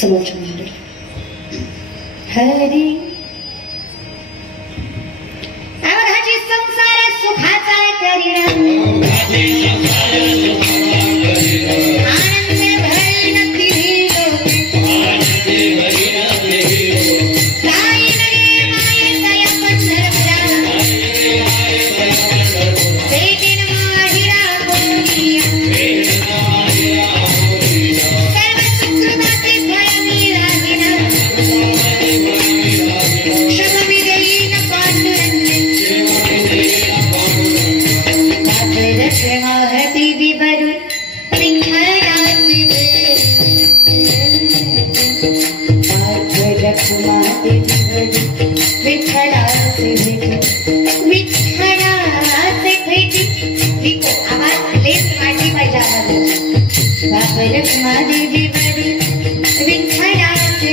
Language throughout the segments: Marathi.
समोरच्या मंडळी हरी अवघाची संसार सुखाचा करीण आनंद भरेल नक्की ताई नये मायेचा या पंढरपुरा भेटीन माहिरा कोणी देवी बरी विठ्ठलाचे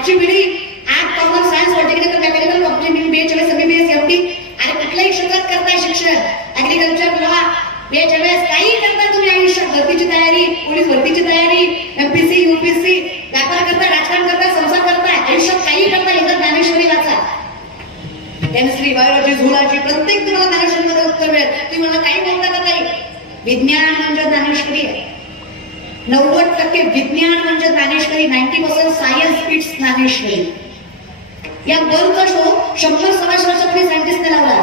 आजची पिढी art commerce science technical mechanical company BHMS MBBS MD आणि कुठल्याही क्षेत्रात करताय शिक्षण ऍग्रिकल्चर लॉ BHMS काही करता तुम्ही आयुष्यात भरतीची तयारी पोलीस भरतीची तयारी MPC UPSC व्यापार करता राजकारण करता संसार करता आयुष्यात काही करता एकदा ज्ञानेश्वरी वाचा केमिस्ट्री बायोलॉजी झुलॉजी प्रत्येक तुम्हाला ज्ञानेश्वरीमध्ये उत्तर मिळेल तुम्ही मला काही बोलता का काही विज्ञान म्हणजे ज्ञानेश्वरी आहे 90% विज्ञान म्हणजे ज्ञानेश्वरी 90% सायन्स इट्स ज्ञानेश्वरी या बल्बचा शो 100-125 वर्षापूर्वी सायंटिस्टने लावला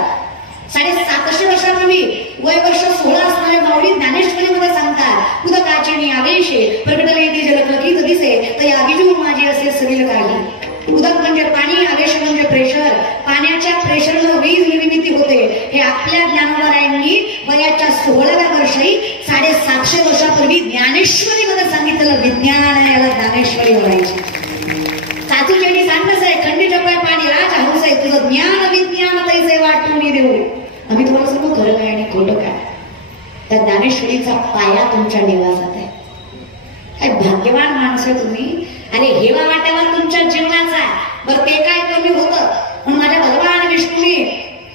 750 वर्षापूर्वी वय वर्ष 16 असणाऱ्या माऊली ज्ञानेश्वरीमध्ये सांगतात उदकाचे मी आवेशे प्रगटले येते जलकलकीत दिसे तर या विजू माझी असे सगळे काही उदक म्हणजे पाणी आवेश म्हणजे प्रेशर पाण्याच्या प्रेशरनं वीज निर्मिती होते हे आपल्या ज्ञानोबरायांनी वयाच्या 16व्या वर्षी 750 वर्षापूर्वी ज्ञानेश्वरीमध्ये सांगितलेलं विज्ञान याला ज्ञानेश्वरी म्हणायची सासूचेनी सांगतच आहे खंडी जपाय पाणी राज हौस आहे तुझं ज्ञान विज्ञान तैसे वाटून देऊ आम्ही तुम्हाला सांगू खरं काय आणि खोटं काय त्या ज्ञानेश्वरीचा पाया तुमच्या निवासात आहे काय भाग्यवान माणसं तुम्ही अरे हेवा वाट्यावर तुमच्या जीवनाचा बरं ते काय कमी होतं म्हणून माझ्या भगवान विष्णूने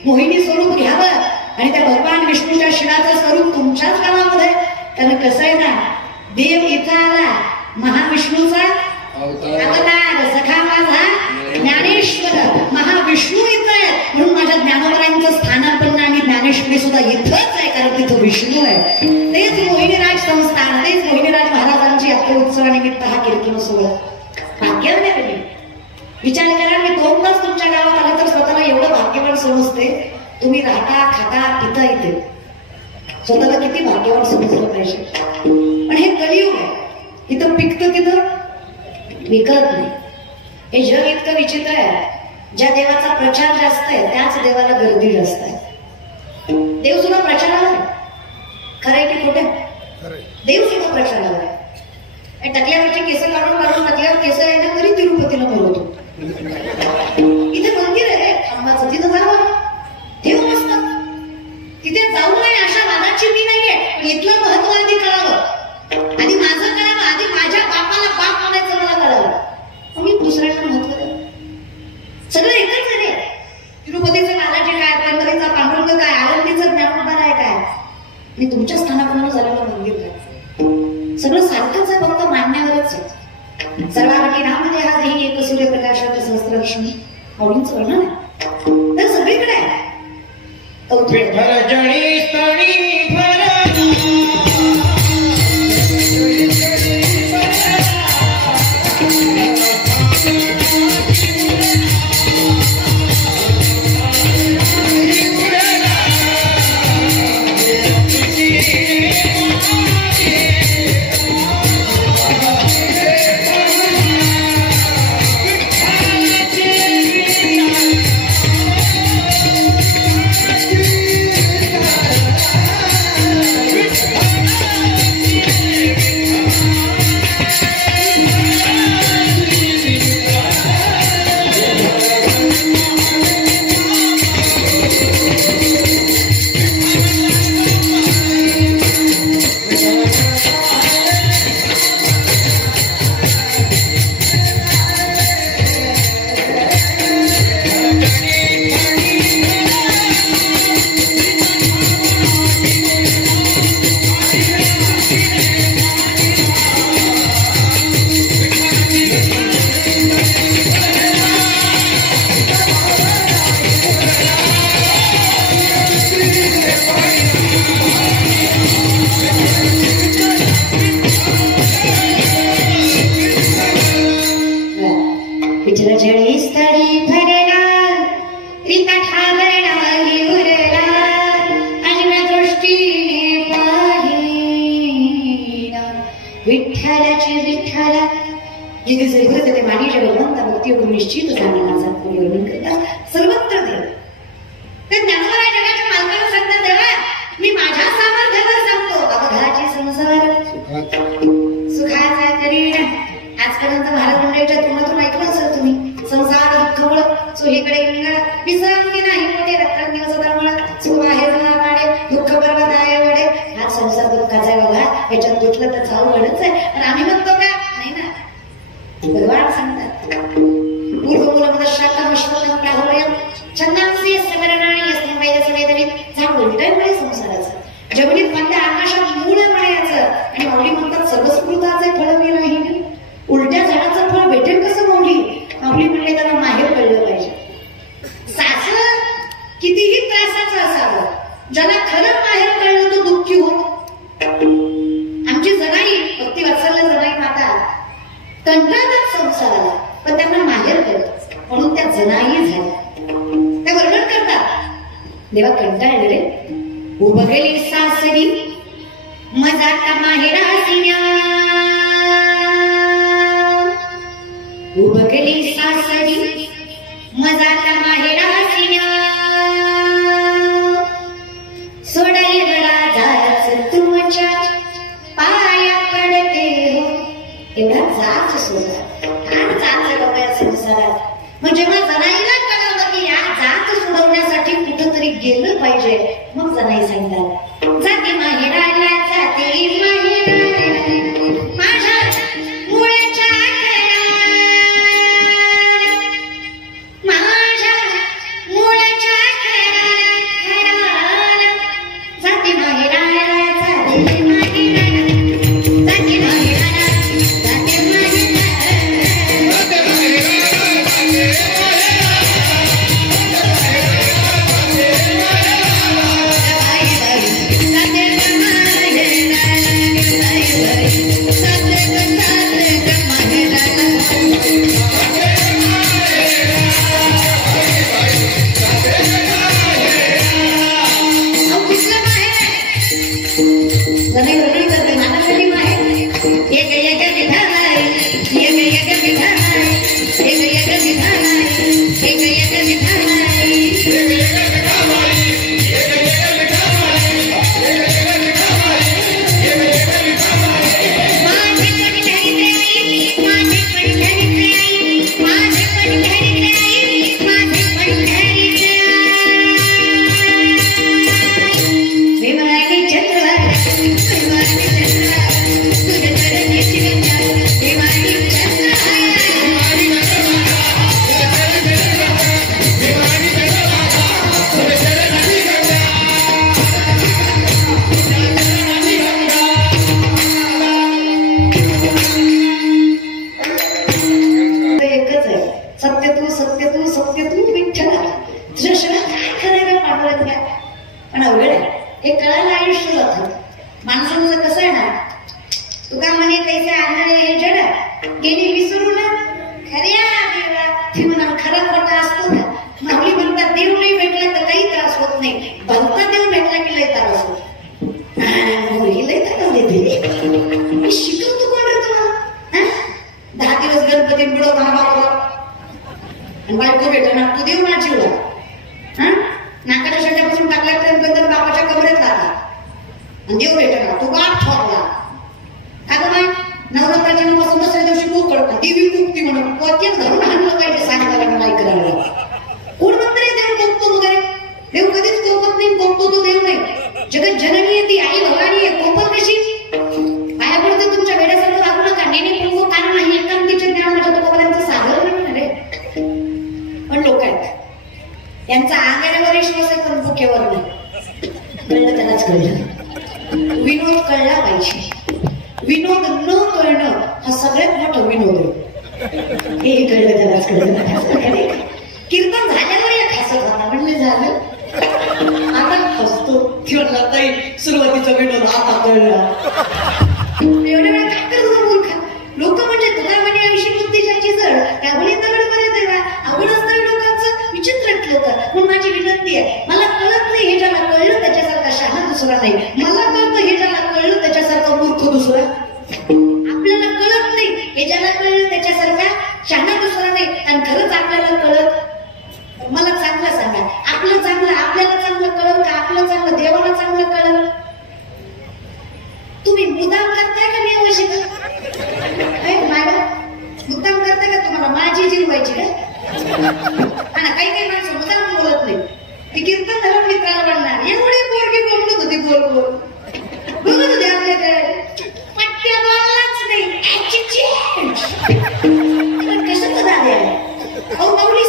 मोहिनी स्वरूप घ्यावं आणि त्या भगवान विष्णूच्या शिराचं स्वरूप तुमच्याच गावामध्ये कारण कसं आहे ना देव इथं आला महाविष्णूचा अवतार सखा माझा ज्ञानेश्वर महाविष्णू इथं आहे म्हणून माझ्या ज्ञानोबरांचं स्थानापन्न आणि ज्ञानेश्वरी सुद्धा इथंच आहे कारण तिथं विष्णू आहे तेच मोहिनीराज संस्थान तेच मोहिनीराज महाराजांची यात्रा उत्सवानिमित्त हा कीर्तन सोहळा भाग्यवान आहे तुम्ही विचार करा मी 2 तास तुमच्या गावात आले तर स्वतःला एवढं भाग्यवान समजते तुम्ही राहता खाता पिता इथे स्वतःला किती भाग्यवान समजलं पाहिजे पण हे कलियुग आहे इथं पिकतं तिथं विकत नाही हे जग इतकं विचित्र आहे ज्या देवाचा प्रचार जास्त आहे त्याच देवाला गर्दी जास्त आहे देव सुद्धा प्रचाराला आहे खरंय की खोटे देव सुद्धा प्रचाराला आहे टकल्यावरची केस काढून टकल्यावर केस आहे ना तरी तिरुपतीला बोलवतो इथे मंदिर आहे खांबाचं तिथं जावं देव नसतं तिथे जाऊ नये अशा वादाची मी नाहीये पण इथलं महत्व आधी कळावं आधी माझं कळावं आधी माझ्या बापाला बाप म्हणायचं मला कळावं मी दुसऱ्याला महत्व द्यावं सगळं एकच आहे तिरुपतीचं बालाजी काय पंढरीचा पांडुरंग काय आळंदीचं ज्ञानोबा आहे काय आणि तुमच्या स्थानापन्न झालेलं मंदिर काय सगळं सारखंच आहे फक्त मान्यावरच आहे सर्वांगी नामध्ये हा देही एक सूर्यप्रकाशाचं सहस्रलक्ष्मी आवडींचं वर्णन आहे तर सगळीकडे आहे विठ्ठलाच्या स्थळी भरला त्रिता ठावरणाही उरला अजून दृष्टीने पाहिना विठ्ठलाची विठ्ठला जिथे सर्वत्र ते मानिच्या भगवंता भक्ती योग निश्चित जाणे माझा वर्णन करतात सर्वत्र देव ते ज्ञानोबा जगाच्या मालकाला सांगतात देवा मी माझ्या सामर्थ्यावर सांगतो अवघाची संसार सुखाचा करीन आजपर्यंत महाराज मंडळीच्या तोंडातून ऐकलं असेल तुम्ही संसार दुःखमुळ चोहीकडे विसरते नाही ते रक्तात दिवस सुख आहे वाडे दुःख पर्वत आहे वाडे हा संसार दुःखाचा आहे बघा याच्यात दुखलं तर चालू घडच आहे पण आम्ही म्हणतो का नाही ना भगवान सांगतात दशाकमश्वकं प्राहुर्यं छन्दांसि स्मरणानि यस्मिन् वेदस्य वेदवित् झाड उलटय म्हणे संसाराचं जमिनीत पंध्या आकाशात मूळ म्हणायचं आणि माऊली म्हणतात सर्वस्कृताचे फळ मी नाही उलट्या झाडाचं फळ भेटेल कसं माऊली माऊली म्हणले त्यांना माहेर कळलं पाहिजे सासर कितीही त्रासाचं असावं ज्याला खरं माहेर कळलं तो दुःखी होत आमची जनाई भक्ती वात्सल्य जनाई माता कंटाळतात संसाराला पण त्यांना माहेर कळत म्हणून त्या जनाई झाल्या त्या वर्णन करतात देवा कंटाळले रे उभगली सासरी मजाता माहेरासिन्या उभगली सासरी मजाता माहेरासिन्या सोडाई गळा जाच तुमच्या पाया पडते हो एवढा जाच सोडा आणि जाच लोकांच्या संसारात मग जेव्हा जनाईला कळलं की या जाच सोडवण्यासाठी कुठंतरी गेलं पाहिजे मग जनाई सांगतात जाते माहेराला जाते माहेराला माझ्या मुळाच्या माझ्या मुळाच्या जाते माहेराला जाते माहेराला जाते माहेराला जाते माहेराला पण अवघड आहे हे कळायला आयुष्य जातं माणसांचं कसं आहे ना तुका म्हणे कैसे आंधळे हे जड गेली विसरू ना खऱ्या देवा ती म्हणा खरा खोटा असतो ना माऊली म्हणतात देव नाही भेटला तर काही त्रास होत नाही भलता देव भेटला की लय त्रास होतो लय त्रास देते शिकवतो कोण रे तुम्हाला 10 दिवस गणपती बुडवताना बाबा आणि बायको भेटणार तू देव ना जीवला नाकाच्या शेंड्यापासून टाकल्यापर्यंत बापाच्या कमरेत लागला आणि देव भेटला तू बाप ठोकला का ग बाय नवरात्राच्या पासून दुसऱ्या दिवशी खूप कळतं देवी मुक्ती म्हणून पोत्यात घरून आणलं पाहिजे सांगायला नाही करायला कोण म्हणतंय देव कोपतो वगैरे देव कधीच कोपत नाही कोपतो तो देव नाही जगत जननी आहे ती आई भवानी आहे कोपत कशी पाया पडते तुमच्या वेड्यासारखं वागू नका नेहमी प्रमुख कारण नाही एकांतीचे ज्ञान म्हणजे तोपर्यंत साधन नाही रे पण लोक आहेत यांचा आंगण्यावर विश्वास आहे पण भुकेवर नाही कळलं त्यालाच कळलं विनोद कळला पाहिजे विनोद न कळणं हा सगळ्यात मोठा विनोद आहे हे कळलं त्यालाच कळलं कीर्तन झाल्यावर एक हसत होता म्हणले झालं आता हसतो किंवा ताई सुरुवातीचा विनोद आता कळला एवढ्या वेळा काय करत होता मूर्ख लोक म्हणजे तुला म्हणे आयुष्य बुद्धीच्या चिजळ त्यामुळे दगड बरे देवा आवड असणाऱ्या लोकांचं विचित्र लोक म्हणून माझी विनंती आहे मला कळत नाही हे ज्याला कळलं त्याच्यासारखा शहाणा दुसरा नाही मला कळतं हे ज्याला कळलं त्याच्यासारखा मूर्ख दुसरा आपल्याला कळत नाही हे ज्याला कळलं त्याच्यासारखा शहाणा दुसरा नाही आणि खरंच आपल्याला कळत मला चांगलं सांगा आपलं चांगलं आपल्याला चांगलं कळलं का आपलं चांगलं देवाला चांगलं कळलं तुम्ही मुद्दाम करताय का नाही आवश्यक मुद्दाम करताय का तुम्हाला माझी जिरवायची का आणि काही काही माणसं मुद्दाम बोलत नाही ती कीर्तन झालं मित्राला बनणार एवढी पोरगी बोलत होती गोल गोल बघत होते आपल्याकडे पट्ट्या बोललाच नाही कशाचं दादे आहे अहो माऊली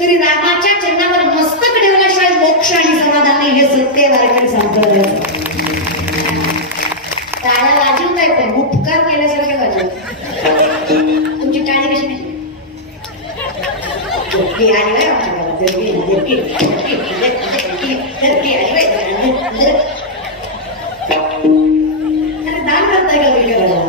तरी रामाच्या चरणावर मस्तक ठेवल्याशिवाय मोक्ष आणि समाधान नाही, हे सत्य वारकरी संप्रदायाचं. टाळ्या वाजवताय पण उपकार केल्यासारखे वाजवत. तुमची टाळी कशी नाही आली बाय आमच्या गावात. दान करताय का विकायला?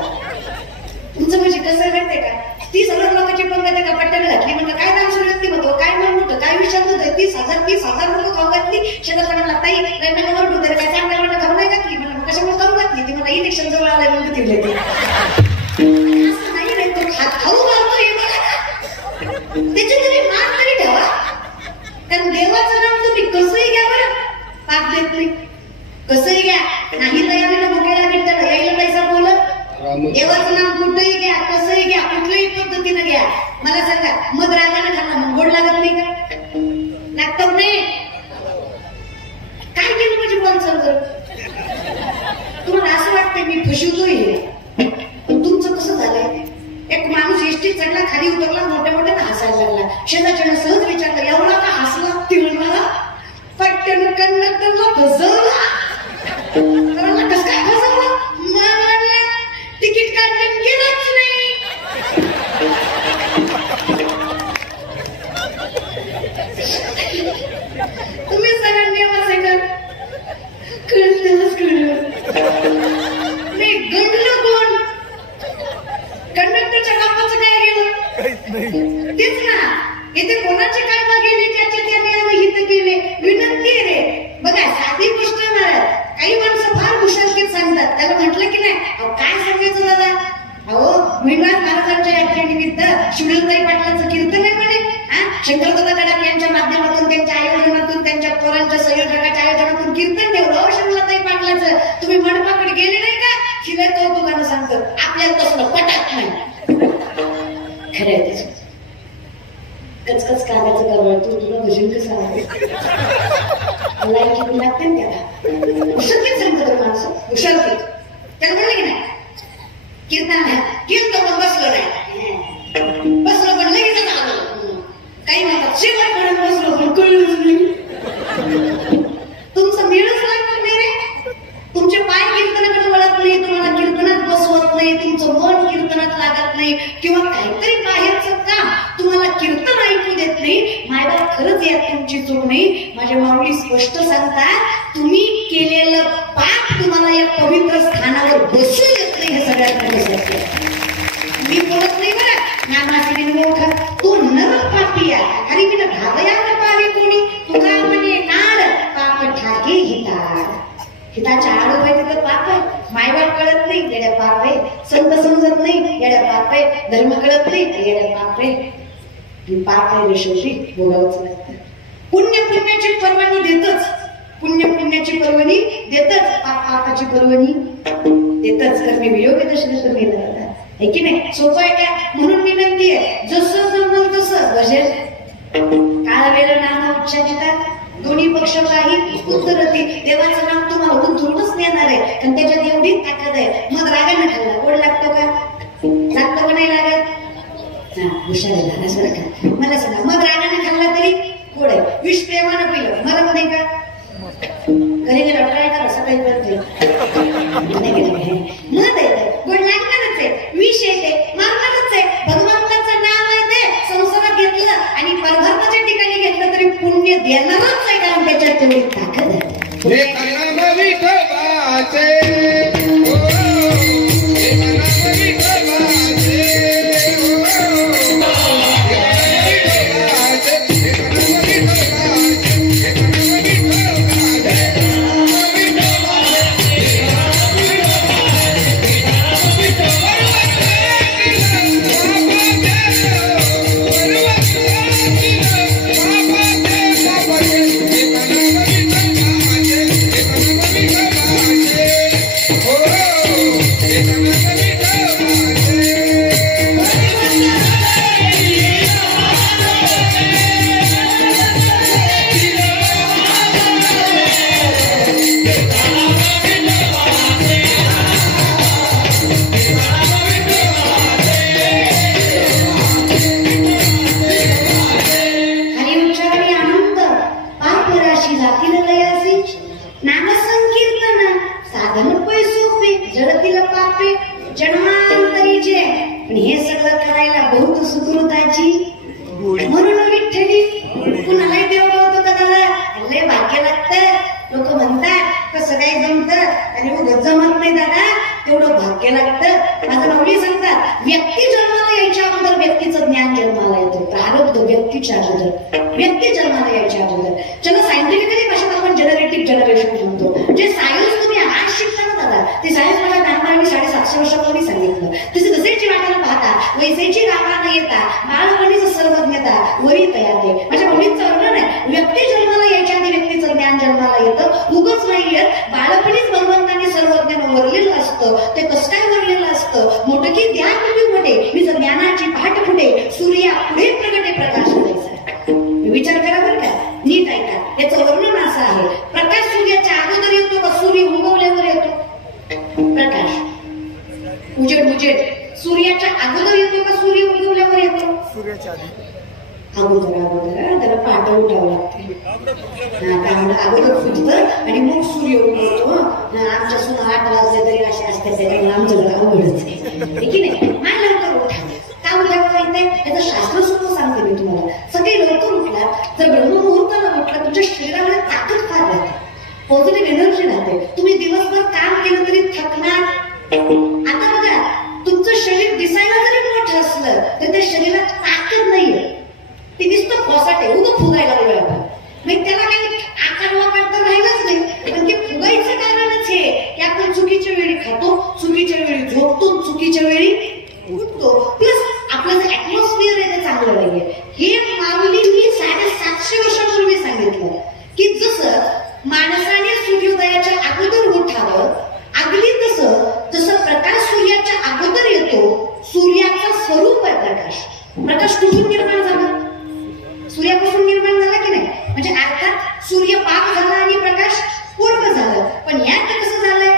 तुमचं म्हणजे कसं माहितीये का, 30,000 लोकांची पंगत एका पट्ट्याने घातली म्हणलं काय दान सुरू व्यक्ती म्हणतो, काय मन मोठं, काय विषय होतं. 30,000 लोक खाऊ घातली. शेतात म्हणला ताई लग्नाला ओरडू तर काय चांगलं म्हणलं खाऊ नाही घातली. म्हणलं कशामुळे खाऊ घातली ती म्हणा इलेक्शन जवळ आलाय म्हणून तिथले ते असं नाही रे, तो खाऊ घालतो हे बघा ना, त्याची तुम्ही मान तरी ठेवा. कारण देवाचं नाम तुम्ही कसंही घ्या बरं, पाप देत नाही. कसंही घ्या, नाही तयारीला भुकेला भेटतं यायला पैसा बोलत. देवाचं नाम कुठंही घ्या, कसंही घ्या, कुठल्याही पद्धतीनं घ्या. मला सांगा मग रागाने खाल्ला मग गोड लागत नाही का? लागतं नाही. काय केलं म्हणजे बोल चालू कर. तुम्हाला असं वाटतंय मी फसवतोय, पण तुमचं कसं झालंय, एक माणूस एसटीत चढला, खाली उतरला, मोठ्या मोठ्यानं हसायला लागला. शेजारच्यानं सहज विचारलं एवढा का हसला? तिळला पट्ट्यानं कंडक्टरला फसवला. कसं काय फसवलं? तिकीट काढलं गेलंच नाही. तुम्ही सगळ्यांनी माझं कळलंच कळलं नाही. गंडलं कोण? कंडक्टरच्या बापाचं काय गेलं? तेच ना, इथे कोणाचे काय मागेले ज्याचे त्याने हित केले. विनंती रे बघा, साधी गोष्ट नाही. काही माणसं फार हुशारकीत सांगतात. त्याला म्हटलं की नाही अहो काय सांगायचं दादा, अहो विनाथ महाराजांच्या यात्रेनिमित्त शिवलताई पाटलांचं कीर्तन आहे म्हणे. शंकरदादा गडाख यांच्या माध्यमातून, त्यांच्या आयोजनातून, त्यांच्या पोरांच्या संयोजकाच्या आयोजनातून कीर्तन ठेवलं. अहो शिवलताई पाटलाचं तुम्ही मंडपाकडे गेले नाही का? शिवाय कौतुकानं सांगतं आपल्याला तसलं पटत नाही. खरंय त्याच कचकच कागाचं करवळ तू तुला भजन कसं आहे लाईकी लागते ना त्याला. हुशारकीत सांगतो माणसं, हुशारकीत. त्याला म्हणलं की नाही कीर्तन कीर्तन पण बसलो नाही, बसलो पण लगेच आलो. काही म्हणतात शेवट म्हणून बसलो पण कळलंच नाही. तुमचं मिळच लागणार नाही रे. तुमचे पाय कीर्तनाकडे वळत नाही, तुम्हाला कीर्तनात बसवत नाही, तुमचं मन कीर्तनात लागत नाही, किंवा काहीतरी बाहेरचं काम तुम्हाला कीर्तन ऐकू देत नाही. मायबाप खरंच यात तुमची चूक नाही. माझ्या माऊली स्पष्ट सांगतात तुम्ही केलेलं पाप तुम्हाला या पवित्र स्थानावर बसू देत नाही. हे सगळ्यात मोठं सत्य. मी बोलत नाही बरं नामाची मोठा तू नर पापिया अरे मी भावया न पावे कोणी तुका म्हणे नाड पाप ठाके हिता. हिताच्या आड उभे तिथं पाप आहे. मायबाप कळत नाही येड्या पाप आहे. संत समजत नाही येड्या पाप आहे. धर्म कळत नाही येड्या पाप आहे. पाप आहे रे शेवटी बोलावंच लागतं. पुण्याची परवानी देतच, पुण्याची परवानी देतच, पापाची परवानी देतच. कर्मे वियोग दर्शन कर्मे आहे की नाही? सोपं आहे का? म्हणून विनंती आहे जसं जमल तसं भजन. काळ वेळ नाम उच्चारितात दोन्ही पक्ष काही उत्तरती. देवाचं नाम तुम्हाला उतरूनच नेणार आहे, कारण त्याच्यात एवढी ताकद आहे. मग रागाने खाल्ला गोड लागतो का? लागतो का नाही लागत? हुशार झाला बरं का. मला सांगा मग रागाने खाल्ला तरी गोड आहे. विष प्रेमानं पिलं मला म्हणे का घरी गेला ट्राय करा सकाळी करते गोड लागणारच आहे. विष येते मारणारच आहे. भगवंताचं नाव आहे ते संसारात घेतलं आणि परमार्थाच्या ठिकाणी घेतलं तरी पुण्य देणारच आहे, कारण त्याच्यात तेवढी ताकद आहे. बापे जन्मांतरीचे, पण हे सगळं करायला बहुत सुकृताची म्हणून विठ्ठली कुणालाही देव होतो का दादा, लय भाग्य लागतं. लोक म्हणतात कसं काय जमतं, आणि मग जमत नाही दादा, तेवढं भाग्य लागतं. माझं नवरी सांगतात व्यक्ती जन्माला यायच्या अगोदर व्यक्तीचं ज्ञान जन्माला येतं, प्रारब्ध व्यक्तीच्या अगोदर, व्यक्ती जन्माला यायच्या अगोदर. ज्याला सायंटिफिकली भाषेत आपण जनरेटिव्ह जनरेशन म्हणतो. जे सायन्स तुम्ही आज शिकता ना दादा, ते सायन्स मला ज्ञानमार्गी 750 वर्षापूर्वी सांगितलं. तसे जसेची वाटायला पाहता वैसेची रागा न येता बाळपणीच सर्वज्ञता वरी तयार आहे. माझ्या मुलींचं वर्णन आहे, व्यक्ती जन्माला यायच्या आधी व्यक्तीचं ज्ञान जन्माला येतं, उगच नाही येत. बाळपणीच भगवंतांनी सर्वज्ञान वरलेलं असतं. ते कसं काय वरलेलं असतं, मोठं की द्या कुठे मोठे मी ज्ञानाची पहाट फुटे, सूर्या पुढे प्रगटे प्रकाश द्यायचा. विचार करा बरं का, नीट ऐका. याचं वर्णन असं आहे, प्रकाश सूर्याच्या अगोदर येतो का सूर्य उगवल्यावर येतो? प्रकाश उजेड सूर्याच्या अगोदर येतो का सूर्य उगवल्यावर येतो? सूर्याच्या आधी. अगोदर त्याला पहाटे उठावं लागते. अगोदर फुटतं आणि मग सूर्य उगवतो. आमच्या सुना 8 वाजले तरी असे असते, त्याच्यामुळे आमचं घर अवघडच आहे की नाही. नाही लवकर उठावं का उठावं माहिती आहे, याचं शास्त्र सुद्धा सांगते मी तुम्हाला. सगळे लवकर उठला तर ब्रह्ममुहूर्ताला उठला, तुमच्या शरीरामध्ये ताकद फार राहते, पॉझिटिव्ह एनर्जी राहते. तुम्ही दिवसभर काम केलं तरी थकणार. आता बघा, तुमचं शरीर दिसायला जरी मोठं असलं तर त्या शरीरात ताकद नाहीये, ते दिसतं फॉसाटे उगं फुगायला लागलं. मग त्याला काही आकार वाकार तर राहिलंच नाही. पण ते फुगायचं कारणच हे की आपण चुकीच्या वेळी खातो, चुकीच्या वेळी झोपतो, चुकीच्या वेळी उठतो. प्लस आपलं जे ऍटमॉस्फिअर आहे ते चांगलं नाहीये. हे माऊलींनी 750 वर्षापूर्वी सांगितलं की जसं माणसाने सूर्योदयाच्या अगोदर उठावं, अगदी जसं प्रकाश सूर्याच्या अगोदर येतो. सूर्याचं स्वरूप आहे प्रकाश. प्रकाश कुठून निर्माण झाला? सूर्यापासून निर्माण झाला की नाही. म्हणजे अर्थात सूर्य पाक झाला आणि प्रकाश पूर्ण झालं. पण यात कसं झालंय,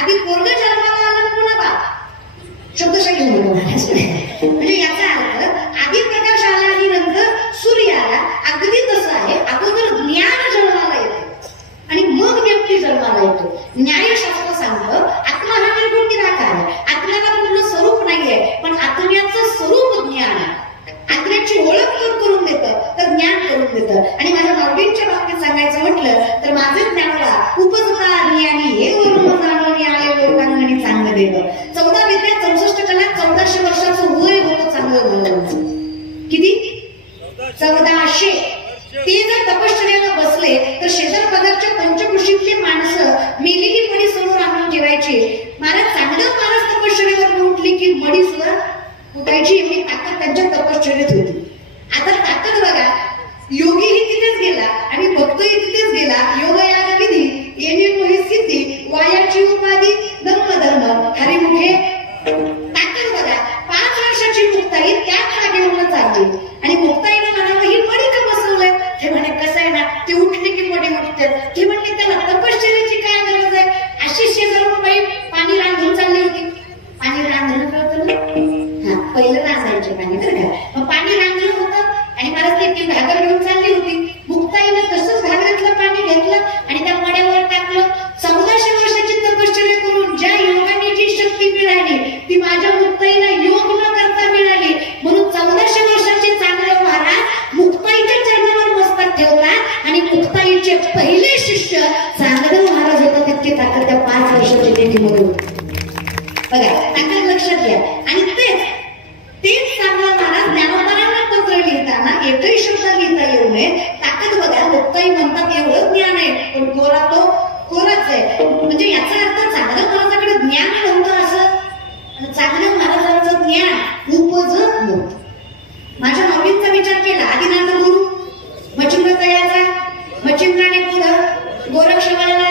आधी पोरग जन्माला आलं पुन्हा बाप शब्दशः घेऊन म्हणजे याचा अर्थ आधी प्रकाश आला आणि नंतर सूर्य आला. अगदी तसं आहे, अगोदर ज्ञान जन्माला येतं आणि मग व्यक्ती जन्माला येतो. न्यायशास्त्र सांगतं आत्मा हा निर्गुण निराकार आहे. आत्म्याला कुठलं स्वरूप नाहीये, पण आत्म्याचं स्वरूप ज्ञान आहे. आत्म्याची ओळख करून देतं तर ज्ञान करून देतं. आणि माझ्या माऊलींच्या बाबतीत सांगायचं म्हटलं तर माझे ज्ञानाला उपजता ज्ञानी हे वरून जाणवणी आले लोकांनी चांगलं देतं. 14 विद्या 64 कला 1400 वर्षाचं वय होतं चांगलं बोलायचं. किती? 1400. ते जर तपश्चर्याला बसले तर शेजार पदार्थच्या पंचकृषीतली माणसं मेलेली मडी समोर आणून ठेवायची. महाराज चांगलं महाराज तपश्चर्यावर उठली की मडी सुद्धा उठायची. एवढी ताकद त्यांच्या तपश्चर्यात होती. आता ताकद बघा, योगीही तिथेच गेला आणि भक्तही तिथेच गेला. योग याग विधी येणे मोही सिद्धी, वायाची उपाधी धर्म हरिमुखे. ताकद बघा, 5 वर्षाची मुक्ताई त्याच जागेवरून चालली आणि मुक्ताईने म्हणावं ही मडी का बसवलंय. हे म्हणे कसं आहे ना, ते उठले की मडी उठते. ते म्हणले त्याला तपश्चर्याची काय गरज आहे. अशी शेजारून बाई पाणी रांधून चालली होती. पाणी रांधणं कळतं ना, पहिलं रांधायचे पाणी बरं का. मग पाणी रांधलं होतं आणि महाराज ती घागर घेऊन चालली होती. मुक्ताईनं तसंच घागरीतलं पाणी घेतलं आणि त्या मड्यावर टाकलं. 1400 वर्षाची तपश्चर्या करून ज्या योगाने जी शक्ती मिळाली ती माझ्या मुक्ताईला योग न करता मिळाली. म्हणून 1400 वर्षाचे चांगले महाराज मुक्ताईच्या चरणावर मस्तक ठेवतात आणि मुक्ताईचे पहिले शिष्य चांगलं महाराज होतात. तितकी ताकद त्या 5 वर्षाच्या लेखीमध्ये होती. बघा ताकद लक्षात घ्या. आणि तेच चांगला महाराज ज्ञानोबरांना पत्र लिहिताना एकही शब्द लिहिता येऊ नये. ताकद बघा, मुक्ताई म्हणतात एवढं ज्ञान आहे पण कोरा तो कोराच आहे. म्हणजे याचा अर्थ चांगलं महाराजाकडे ज्ञान नव्हतं असं, चांगलं महाराजांचं ज्ञान उपजत नव्हतं. माझ्या माऊलींचा विचार केला. आदिनाथ गुरु मच्छिंद्र तयाचा, मच्छिंद्राने पुढं गोरक्षवाला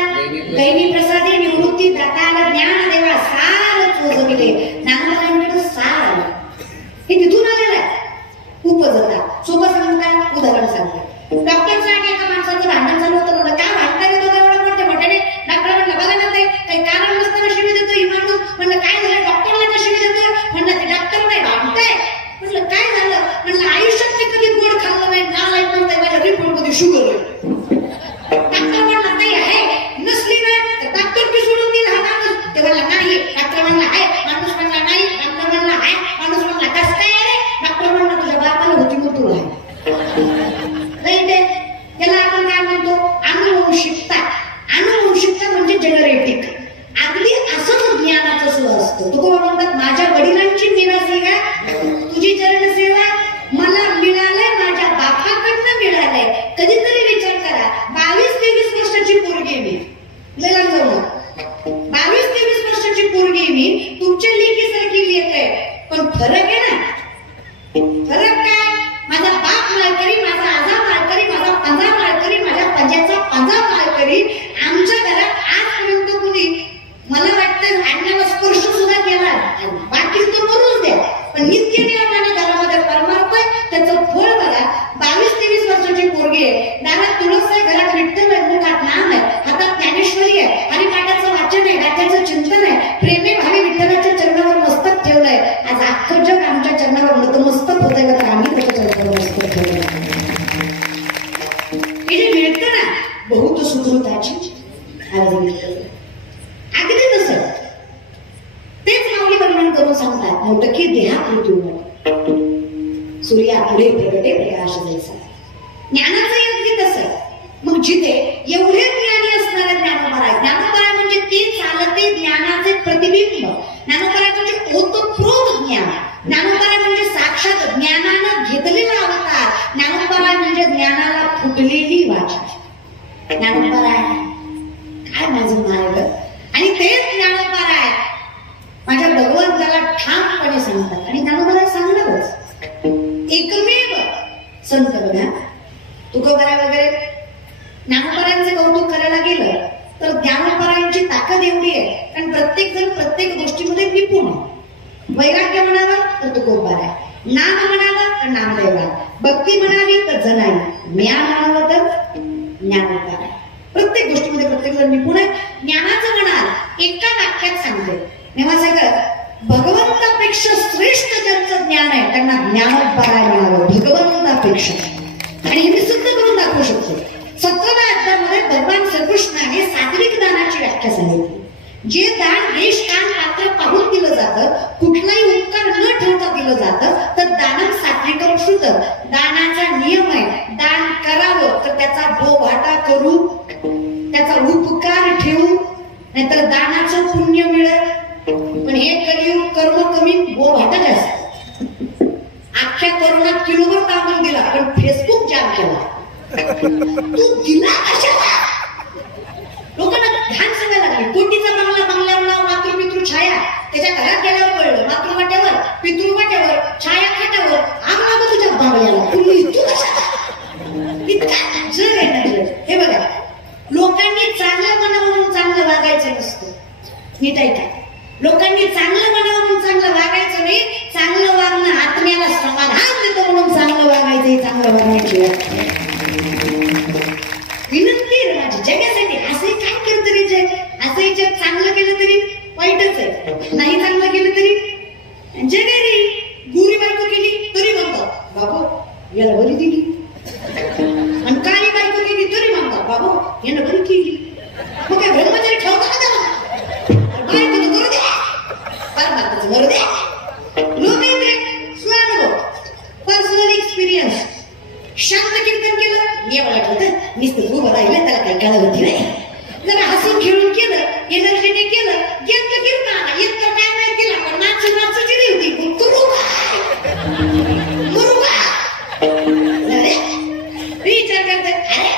दैनी प्रसादे निवृत्ती दाताला ज्ञान देवा सार चोजविले. ज्ञानोबरांकडे सार आलं. हे तिथून आलेलं आहे. उपजता सोपं सांगता उदाहरण सांगता. डॉक्टरचं आणि एका माणसाचं भांडण झालं होतं. म्हणलं काय भांडताय दोघं एवढं मोठे मोठ्याने. डॉक्टर म्हणलं बघा ना ते काही कारण नसताना शिवी देतो ही माणूस. म्हणलं काय झालं, डॉक्टरला का शिवी देतो. म्हणलं ते डॉक्टर नाही भांडताय. म्हणलं काय झालं. म्हणलं आयुष्यात ते कधी गोड खाल्लं नाही. नाव ऐकून माझ्या रिपोर्ट मध्ये शुगर आहे. डॉक्टर म्हणला नाही आहे नसली ना तर हे जे मिळतं ना बहुत सुकृताची अगदी तसं तेच माऊली वर्णन करून सांगतात मोठकी देहाकृती सूर्या पुढे प्रगटे प्रकाश जैसा ज्ञानाचं योग्य तसं मग जिथे एवढे ज्ञानी असणारे ज्ञानोबा आहे ज्ञानोबा म्हणजे ते चालते ज्ञानाचे प्रतिबिंब ज्ञानोबा म्हणजे ओतप्रोत ज्ञान ज्ञानोबा म्हणजे साक्षात ज्ञानानं घेतलेला अवतार ज्ञानोबा म्हणजे ज्ञानाला फुटलेली वाचा ज्ञानोबा काय माझं मार्ग आणि तेच ज्ञानोबा आहे माझ्या भगवंताला ठामपणे सांगतात आणि ज्ञानोबा सांगणारच एकमेव संत बघा तुकोबरा वगैरे ज्ञानोबरांचे कौतुक करायला गेलं तर ज्ञानोबरांची ताकद एवढी आहे कारण प्रत्येक जण प्रत्येक गोष्टीमध्ये निपुण आहे वैराग्य म्हणावं तर तुकोबरा आहे नाम म्हणावं तर नामदेव आहे भक्ती म्हणावी तर जनाई ज्ञान म्हणावं तर ज्ञानोबा आहे प्रत्येक गोष्टीमध्ये प्रत्येक जण निपुण आहे ज्ञानाचं म्हणाल एका वाक्यात सांगते तेव्हा सगळं भगवंतापेक्षा श्रेष्ठ ज्यांचं ज्ञान आहे त्यांना ज्ञानोबा मिळावं भगवंतापेक्षा आणि हे मी सिद्ध करून दाखवू शकतो 17व्या अध्यायामध्ये भगवान श्रीकृष्णाने सात्विक दानाची व्याख्या सांगितली जे दान देश कान पात्र पाहून दिलं जातं कुठलाही उपकार न ठेवता दिलं जातं तर दानम सात्विकम शुद्ध दानाचा नियम आहे दान करावं तर त्याचा बोभाटा करू त्याचा उपकार ठेवू नाहीतर दानाचं पुण्य मिळेल पण हे कलियुग कर्म कमी बोभाटा जास्त अख्ख्या कोरोनात किलोभर तांदूळ दिला पण फेसबुक जाम केला तू दिला कशाला लोकांना घाण सांगायला लागले कोटीचा बंगला बंगल्यावर नाव मातृपितृ छाया त्याच्या घरात गेल्यावर कळलं मातृवाट्यावर पितृवाट्यावर छाया खाट्यावर आग लागत तुझ्या बंगल्याला तुम्ही तू कशाला इतका जग आहे ना जग हे बघा लोकांनी चांगलं म्हणावं म्हणून चांगलं वागायचं नसतं नीट ऐका लोकांनी चांगलं म्हणावं म्हणून चांगलं वागायचं नाही चांगलं वागणं आत्म्याला समाधान देतं म्हणून चांगलं वागायचं चांगलं वागायचं विनंती आहे माझी जगासाठी असंही काय करत तरी जग असंही जग चांगलं केलं तरी वाईटच आहे नाही चांगलं केलं तरी जगाने गुरी बायको केली तरी म्हणतात बाबू याला बरी दिली आणि काळी बायको केली तरी म्हणतात बाबू यानं बरी केली मग काय ब्रह्मचारी ठेवता का त्याला बायको तर करू द्या परमात्माचं मरू द्या लोक येते स्वानुभव पर्सनल एक्सपिरियन्स शांत कीर्तन केलं एवढं आठवतं नुसतं उभं राहिलं त्याला काही कळवती नाही जरा हसून खेळून केलं एनर्जीने केलं येत कीर्तन येत तर काय नाही केला पण नाच नाच केली होती करू मरू विचार करतात अरे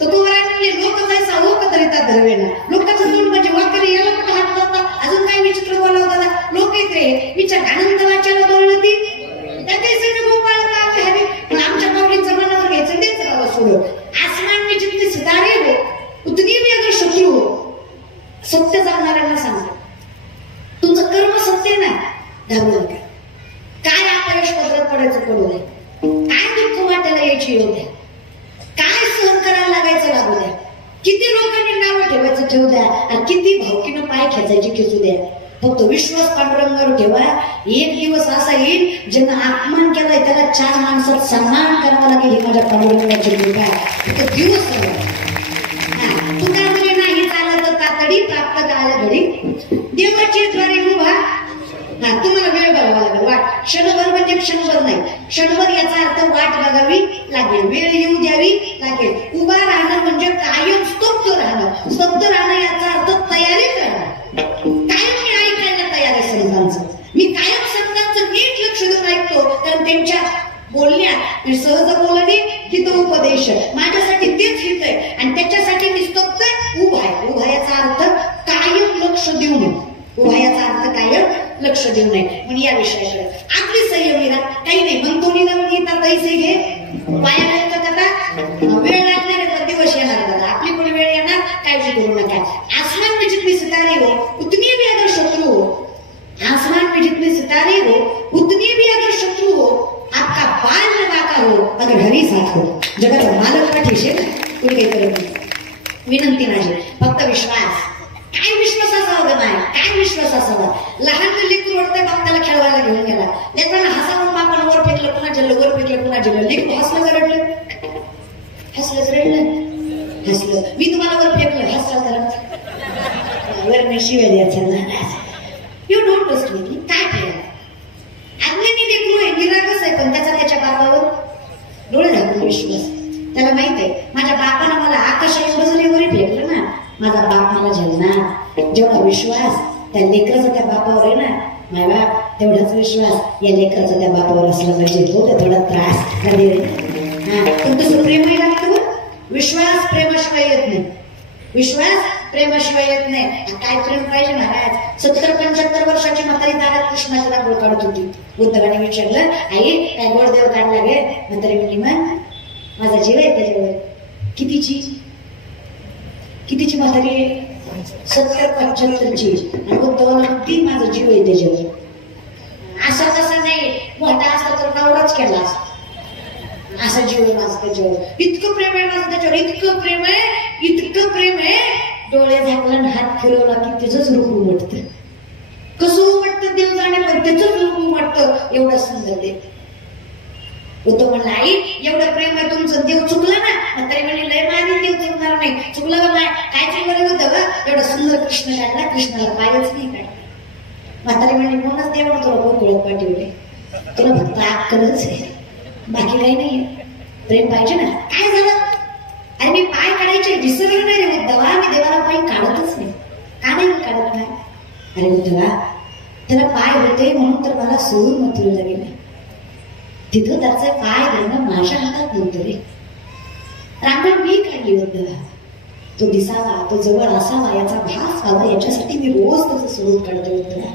तो म्हणजे लोक जायचा लोक तरी त्या धरवेना लोकांचं तोंड म्हणजे वाकरी याला कुठं हात लावता अजून काय विचित्र बोलावं दादा लोक येत रे विचार आनंद वाचायला बोललं ती त्या काही सगळं गोपाळ का हवी पण आमच्या माऊलींचं मनावर घ्यायचं तेच राहावं सोडून आसमान में जितने सितारे हो उतनी भी अगर शत्रु हो सत्य जाणणाऱ्यांना सांगा तुमचं कर्म सत्य नाही घाबरू नका काय अपयश पदरात पडायचं पडू द्या काय दुःख वाटायला यायची येऊ द्या काय सहन करायला लागायचं लागू द्या किती लोकांनी नावं ठेवायचं ठेवू द्या आणि किती भावकीनं पाय खेचायचे खेचू द्या फक्त विश्वास पांडुरंगावर ठेवा एक दिवस असा येईल ज्यांना अपमान केलाय त्याला 4 माणसात सन्मान करावा लागेल ही माझ्या पांडुरंगाची कृपा आहे तो दिवस तुका म्हणजे नाही चालत तातडी प्राप्त करायला घडी देवाची द्वारे उभा तुम्हाला वेळ बघावा लागेल वाट क्षणभर म्हणजे क्षणभर नाही क्षणभर याचा अर्थ वाट बघावी लागेल वेळ येऊ द्यावी लागेल उभा राहणं म्हणजे कायम स्तब्ध राहणं स्तब्ध राहणं याचा अर्थ तयारी करणं कायम मी ऐकायला तयार आहे संतांचं मी कायम संतांचं नीट लक्ष देऊन ऐकतो कारण त्यांच्या बोलण्यात मी सहज बोलणे हित उपदेश माझ्यासाठी तेच हित आहे आणि त्याच्यासाठी मी स्तब्ध उभा आहे उभा याचा अर्थ कायम लक्ष देऊ नये उभा याचा अर्थ कायम लक्ष देऊ नये म्हणून या विषयाकडे आपली संयमी राहा काही नाही म्हणतो ना म्हणजे येतात पैसे घे पाया घालतात आता वेळ लागणार आहे पण दिवस येणार दादा आपली पण वेळ येणार काळजी करू नका आसमान में जितने सितारे हो उतनी भी अगर शत्रु हो आसमान में जितने सितारे हो उतनी भी अगर शत्रु हो आपका बाल न बाका हो अगर हरी साथ हो जगाचा मालक पाठीशी कुणी काही करत नाही विनंती माझी फक्त विश्वास काय विश्वास असावा ग माय काय विश्वास असावा लहान लेकरू वाटतं बाप त्याला खेळवायला घेऊन गेला लेकरांना हसावून बापानं वर फेकलं पुन्हा जल्लं वर फेकलं पुन्हा जल्लं लेकरू हसलं रडलं हसलं तर रडलं, हसलं मी तुम्हाला वर फेकलं, हसला तर वर मी शिव्या द्यायचा. यू डोंट ट्रस्ट मी, काय ठेवा आज्ञानी लेकरू आहे, निरागस आहे, पण त्याच्या बापावर डोळे झाकून विश्वास. त्याला माहित आहे माझ्या बापानं मला आकाश एवढं जरी वरी फेकलं ना, माझा बाप मला झेलणार. जेवढा विश्वास त्या लेकराचा त्या बापावर आहे ना, माय बाप तेवढाच विश्वास या लेकराचा त्या बापावर असला पाहिजे. हो थोडा त्रास कधी पण तसं प्रेमही लागतं. विश्वास प्रेमाशिवाय येत नाही, विश्वास प्रेमाशिवाय येत नाही. काय प्रेम पाहिजे महाराज. 70-75 वर्षाची म्हातारी दारात कृष्णाचा गोळ काढत होती. उद्धवाने विचारलं, आई काय गोड देव काढला गे? म्हातारी म्हणली, मग माझा जीव आहे त्याच्यावर. कितीची म्हातारी? 70-75ची. आणि उद्धवानं ती माझा जीव आहे त्याच्यावर. असं तसं नाही, मोठा असता तर नवराच केला असता. असा जीव आहे माझं त्याच्यावर. इतकं प्रेम आहे माझं त्याच्यावर, इतकं प्रेम आहे, इतकं प्रेम आहे. डोळे झाकला हात फिरवला की त्याचंच रूप उमटतं. कसं उमटतं देव जाणे, पण त्याचंच रूप उमटतं. एवढं सुंदर देव. उद्धव म्हणला, आई एवढं प्रेम आहे तुमचं, देव चुकला ना? म्हातारी म्हणली, लय माझी देव चुकणार नाही. चुकलं का नाही? काय चुकलं होतं ग? एवढा सुंदर कृष्ण काढला, कृष्णाला पायच नाही काढला. म्हातारी म्हणली, म्हणूनच देवानं तुला गोकुळात पाठवले. तुला फक्त अक्कलच आहे, बाकी काही नाही. प्रेम पाहिजे ना. काय झालं? अरे मी पाय काढायचे विसरलं नाही रे उद्धवा, मी देवाला पाय काढतच नाही. का नाही काढत नाही? अरे उद्धवा त्याला पाय होते म्हणून तर मला सोडून मथुरेला गेले. तिथं त्याचे पाय देणं माझ्या हातात नव्हतं रे. रांगण मी काढली उद्धवा. तो दिसावा, तो जवळ असावा, याचा भास व्हावा, याच्यासाठी मी रोज त्याचं सोडून काढते उद्धवा.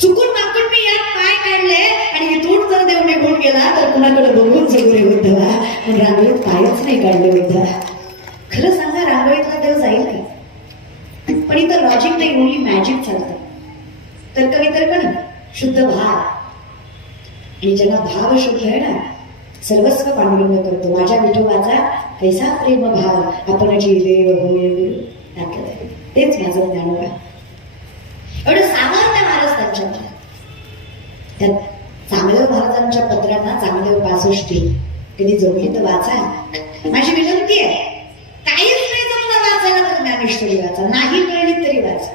चुकून माकून मी यात पाय काढले आणि इथून जर देव निघून गेला तर कुणाकडे बघून जगू रे उद्धवा. पण रांगोळीत पायच नाही काढले उद्धवा. खरं सांगा, रांगोळीतला देव जाईल का? पण इथं लॉजिक नाही, ओनली मॅजिक चालतं. तर्कवितर्क शुद्ध भाव. आणि ज्याला भाव शुद्ध आहे ना, सर्वस्व पांडुरंग करतो. माझ्या विठोबाचा कैसा प्रेम भाव आपण जिले टाकलं. तेच माझं ज्ञानोबा. एवढं सामर्थ्य महाराज त्यांच्यामध्ये. त्यात चांगदेव महाराजांच्या पत्रांना चांगदेव 65 कधी जमली तर वाचा. माझी विनंती आहे, काहीच नाही जमलं वाचायला तर ज्ञानेश्वरी वाचा, नाही कळली तरी वाचा.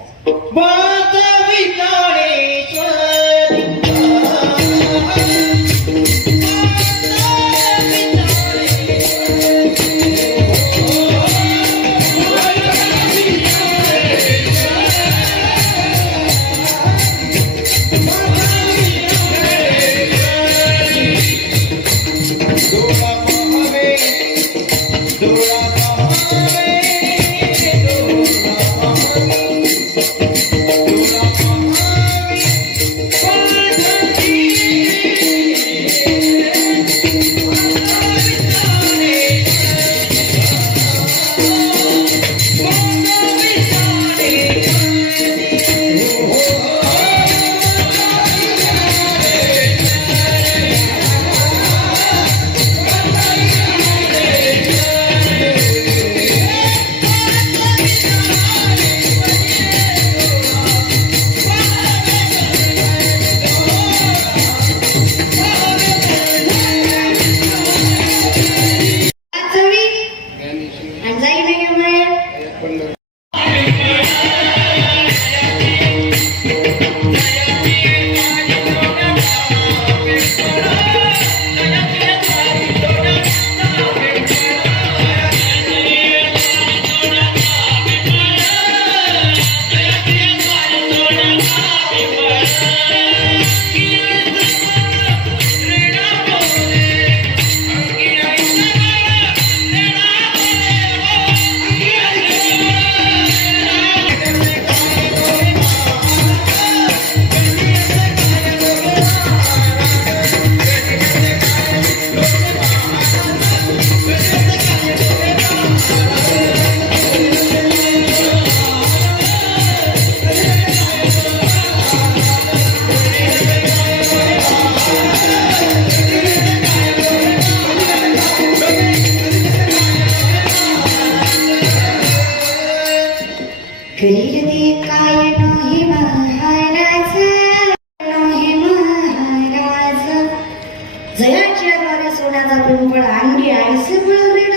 जयाच्या द्वारे सोन्याचा पिंपळ अंगी आईसे बळ रेड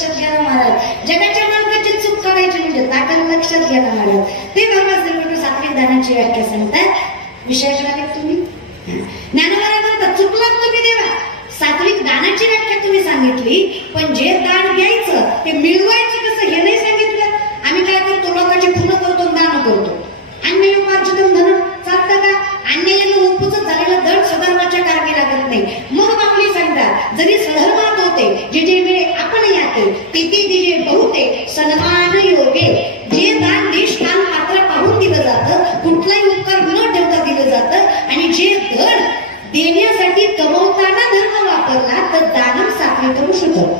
लक्षात घ्या ना महाराज. जगाच्या मालकाची चूक करायची म्हणजे ताकद लक्षात घ्या ना महाराज. ते बरोबर श्रीमंत सात्विक दानाची व्याख्या सांगतात. विषयाकडे आले तुम्ही. ज्ञानोबा म्हणतात चुकलात तुम्ही देवा. सात्विक दानाची व्याख्या तुम्ही सांगितली, पण जे दान द्यायचं ते मिळवायचं कसं हे नाही सांगितलं. आम्ही काय करतो, लोकांची खुणं करतो, दान करतो. अन्नयोपार्जितम धन चालतं का? अन्यायानं उपजत झालेलं धन सधर्माच्या कारणी लागत नाही. मग आपली सांगतात जरी सधर्मात होते जे जे मिळे आपण याते ते दिजे बहुते सन्मान योगे. जे दान देश काल पात्र पाहून दिलं जातं, कुठलाही उपकार न ठेवता दिलं जातं. आणि जे धन देण्यासाठी कमवताना धर्म वापरला तर दानम सात्विकम शुद्धम.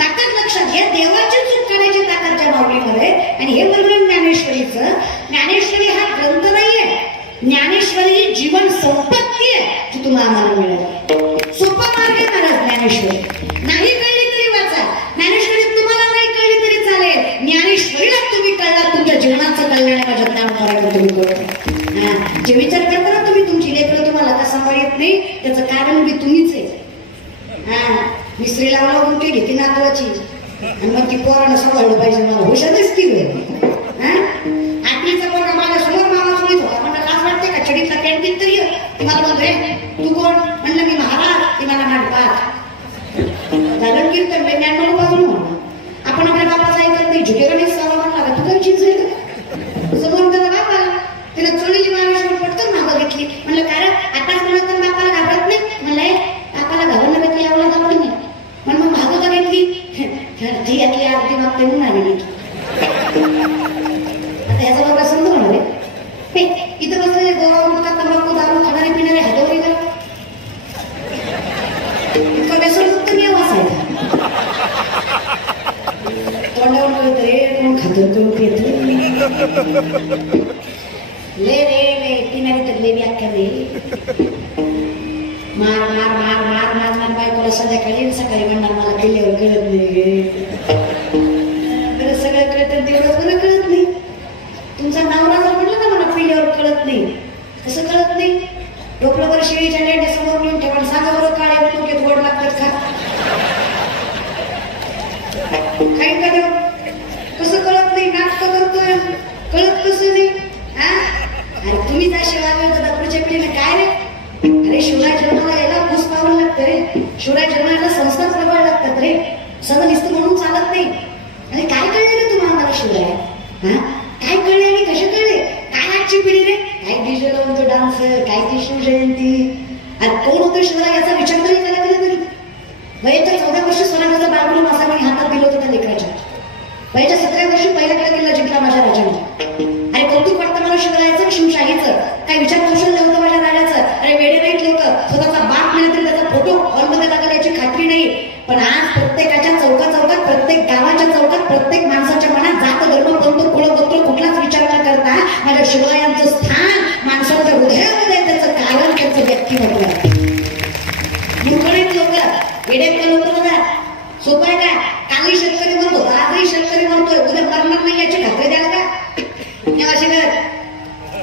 ताकद लक्षात घ्या. देवाची चूक करायची ताकद ज्या माऊलीमध्ये. आणि हे वर्णन ज्ञानेश्वरीचं. ज्ञानेश्वरी हा ग्रंथ नाहीये. ज्ञानेश्वरी ही जीवन संपत्ती आहे जी तुम्हाला आम्हाला मिळाली. सोपा मार्ग आहे महाराज ज्ञानेश्वरी. नाही कळली तरी वाचा. ज्ञानेश्वरी तुम्हाला नाही कळली तरी चालेल. ज्ञानेश्वरीला तुम्ही कळला तुमच्या जीवनाचं कल्याण माझ्या ज्ञान करायला तुम्ही करतो. जे विचार करता ना तुम्ही, तुमची लेकरं तुम्हाला का सांभाळ येत नाही, त्याचं कारण बी तुम्हीच आहे. मी स्त्रीला मला उलटी घेते नातवाची आणि मग ती पोरानं सांभाळलं पाहिजे. मला हुशारच की आठवीचा पोरगा माझ्या समोर मामा चुलीत होता. म्हणलं लाज वाटते का? चडीतला कॅन्टीन तरी ती मला म्हणते तू कोण? म्हणलं मी महाराज. ती मला मांडपात झालं कीर्तन मी ज्ञान बाजून म्हणलं. आपण आपल्या बापाचा ऐकत नाही. झुकेला नाही सावा म्हणला तू काही चिंच का समोर त्याला बाप आला. तिला चोळीची महाराष्ट्र पटकन मागं घेतली. म्हणलं कारण आताच म्हणत तर बापाला घाबरत नाही. म्हणलंय बापाला घाबरलं घेतली आवला घाबरत नाही. म्हणून मग मागं का घेतली? ती यातली अर्धी मागते म्हणून आली. आता याचा बाबा समजा म्हणाले इथं बसलेले गोवा गुटखा तंबाखू दारू खाणारे पिणारे हातवरी का इतका व्यसनमुक्त नियम असायचा. तोंडावर कळत रे कोण खातं करून पित ले रे ले पिणारी तर ले व्याख्या रे. मार मार मार मार मार मार बायकोला संध्याकाळी सकाळी म्हणणार मला किल्ल्यावर कळत नाही. बरं सगळं कळतं तेवढंच बरं कळत नाही. तुमचा नवरा जर म्हटलं ना मला पिल्यावर कळत नाही. कसं कळत नाही? डोकळावर शेळीच्या लेंड्या समोर नेऊन ठेवा. सांगा बरं काळ्या डोक्यात गोड लागतात का? काही का कसं कळत नाही? नाटकं करतोय कळत कसं नाही? अरे तुम्हीच अशी वागवत पुढच्या पिढीने काय रे? अरे शिवराय जन्माला यायला घुस पाहावं लागतं रे. शिवराय जन्माला संस्कार प्रबळ लागतात रे. सगळं नुसतं म्हणून चालत नाही. अरे काय कळले रे तुम्हाला मला शिवराय? काय कळले आणि कसे कळले? काय आजची पिढी रे? काय डीजे लावून तो डान्स, काय ती शिवजयंती. अरे कोण होतं शिवराय याचा विचार तरी केला कधी तरी? वयाच्या 14 वर्षी सोनाराचा बाळगुरू मासामध्ये हातात दिलं होतं त्या लेकराच्या. वयाच्या 17 वर्षी पहिल्याकडे किल्ला जिंकला माझ्या राजाने. अरे कौतुक वाटतं मला शिवरायाचं शिवशाहीचं. काय विचार कौशल्य होतं माझ्या राजाचं. अरे वेडे नाहीत लोक. स्वतःचा बाप मिळत तरी त्याचा फोटो हॉलमध्ये लागला याची खात्री नाही. पण आज प्रत्येकाच्या चौकात प्रत्येक गावाच्या चौकात प्रत्येक माणसाच्या मनात जात धर्म पंथ कुळ गोत्र कुठलाच विचार न करता माझ्या शिवरायांचं स्थान माणसाच्या हृदयामध्ये. त्याचं कारण त्याचं व्यक्तिमत्व आहे. मूर्खणीत लोक वेडेत लोक बघा. सोपं आहे का? कालही शेतकरी म्हणतो, आजही शेतकरी म्हणतोय, उद्या मरणार नाही याची खात्री द्याल का? अशी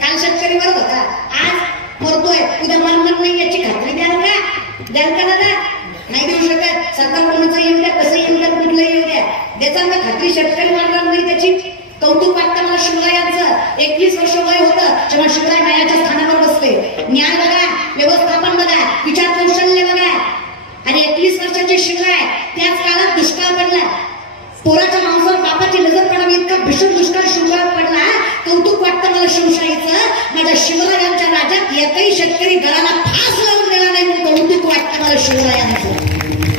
काल शेतकरी म्हणत होता, आज मरतोय, उद्या मरणार नाही याची खात्री द्याल का? द्याल का दादा? नाही देऊ शकत. सरकार कोणाचं येऊ द्या, कसं येऊ द्या, कुठलं येऊ द्या, देतात ना खात्री. शेतकरी मरणार नाही त्याची. कौतुक वाटतं मला शिवरायांचं. 21 वर्ष वय होतं जेव्हा शिवराय मायाच्या स्थानावर बसले. ज्ञान बघा, व्यवस्थापन बघा, विचार कौशल्य बघा. आणि 21 वर्षाचे शिवराय त्याच काळात दुष्काळ पडला. पोराच्या मांसावर बापाची नजर पडावी इतका भीषण दुष्काळ शिवरायात पडला. कौतुक वाटतं मला शिवशाहीचं. माझ्या शिवरायांच्या राज्यात एकही शेतकरी घराला फास लावून गेला नाही म्हणून कौतुक वाटतं मला शिवरायांचं.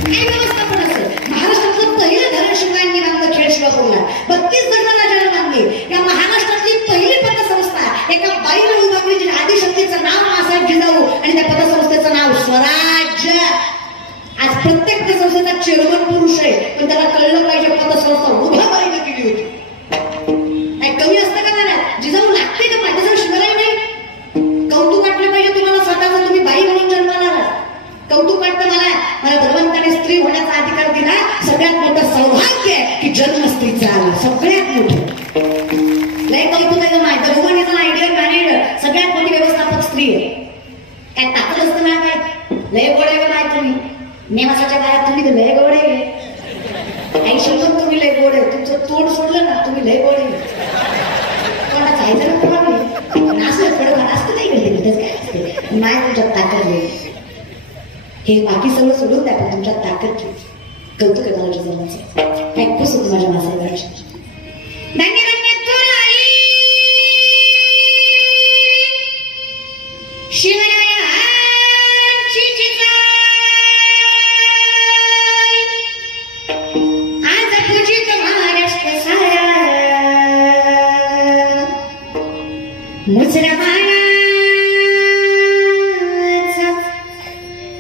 काय व्यवस्थापन असेल? महाराष्ट्रातलं पहिलं धरण शिवरायांनी बांधलं खेडशिवापूरला. 32 धरणाला जन्म बांधले. या महाराष्ट्रातली पहिली पतसंस्था एका बाईला उभारली जी आदिशक्तीचं नाव मासाहेब जिजाऊ आणि त्या पतसंस्थेचं नाव स्वराज्य. आज प्रत्येक पतसंस्थेचा चेअरमन पुरुष आहे, पण त्याला कळलं पाहिजे पतसंस्था उभ्या बाईने केली होती. काय कमी असतं का मला? जिजाऊ लागते का? माझ्याजवळ शिवराय नाही. कौतुक वाटलं पाहिजे तुम्हाला स्वतःचं. तुम्ही बाई म्हणून जन्माला आलात. कौतुक वाटतं मला. मला भगवंताने स्त्री होण्याचा अधिकार दिला. सगळ्यात मोठं सौभाग्य आहे की जन्म स्त्रीचा आला. सगळ्यात मोठं लय कौतुक आहे माहिती. भगवान आयडिया मॅनेजर सगळ्यात मोठी व्यवस्थापक स्त्री आहे. काय ताकद असतं ना? काय लय गोड आहे का नाही? तुम्ही नेमासाच्या बायात तुम्ही तर लय गोड आहे. आई शपथ तुम्ही लय गोड आहे. तुमचं तोंड सोडलं ना तुम्ही लय गोड आहे. कोणाचं आहे जरा प्रॉब्लेम असं थोडं असतं नाही गेलं त्याच काय असते नाही तुमच्यात ताकद आहे. हे बाकी सगळं सोडून द्या पण तुमच्यात ताकद घे. कौतुक आहे मला जमाचं काय खुश होतं माझ्या मासाच्या धन्य धन्य तुराई शिवरायांची जिजाई आज पूजित महाराष्ट्र सारा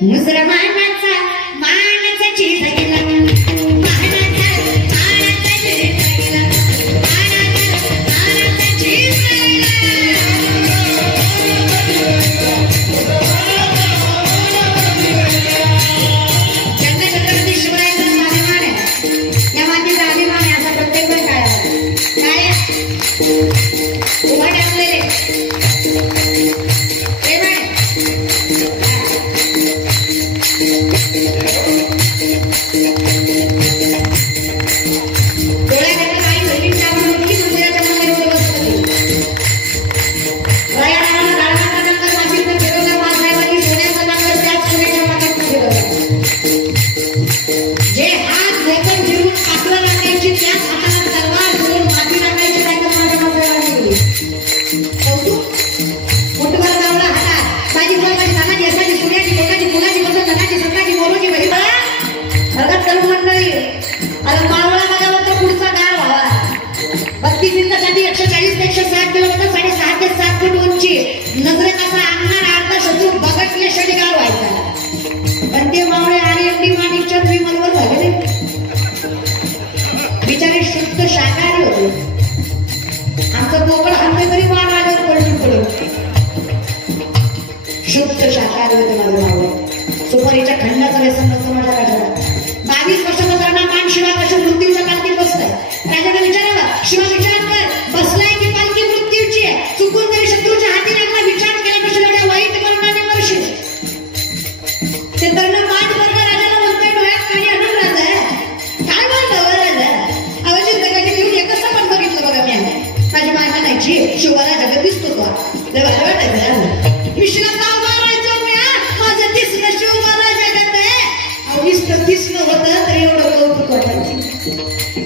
मुसलमानाचा मानाचा चीज गेला मानाचा चीज गेला मानाचा चीज छत्रपती शिवाजीचा स्वाभिमान आहे. या मातीचा अभिमान आहे असा प्रत्येक जण काय उभा टाकलेले जे हात लेकर फिरून पाठवर टाकायची त्याच हाताला तलवार धरून माती टाकायची त्याच्या माझ्या माणसाला कौतुक मोठवर लावला हातात माझी मुलाची नानाची असाची सूर्याची लोकाची फुलाची बसत धनाची सत्ताची मोरोची बहिण वर्गात तरुण मंडळी अरे मावळा मागावर तर पुढचा गाळ व्हावा 32 इंचासाठी 140 ते 160 किलोमीटर 6.5 ते 7 फूट उंची नजरेत असा अंगणार अर्धा शत्रू बघटले शनी गाळ व्हायचा. पण ते मावळे आणि एवढी माणिकच्या तुम्ही मनवर झालेले बिचारे शुद्ध शाकाहारी होते. आमचं बोकड हल्ले तरी मान माझ्यावर पडून पडून शुद्ध शाकाहारी होते माझे मावळे. सुपारीच्या खंडाचं व्यसन नसतं माझ्या काढला 22 वर्षाचा मान शिवा कशा मृत्यूच्या पालखीत बसलाय. राजाने विचारावा शिवा विचार कर बसलाय की पालखी मृत्यूची आहे. चुकून जरी शत्रूच्या हाती लागला विचार केल्यापेक्षा त्या वाईट मरणाने मरशील. ते तरुण पाच वर्ग राजाला म्हणतोय डोळ्यात पाणी आणून राजा काय बोलतो राजा आवाजी जगाची घेऊन एकच पण बघितलं बघा मी माझी माय म्हणायची शिवाला जगत दिसतो तो लय भारी वाटायचं विष्णू पाव मारायचो मी माझं तिसरं शिवबाला जगत आहे 20-30 होतं तरी एवढं कौतुक वाटायचं.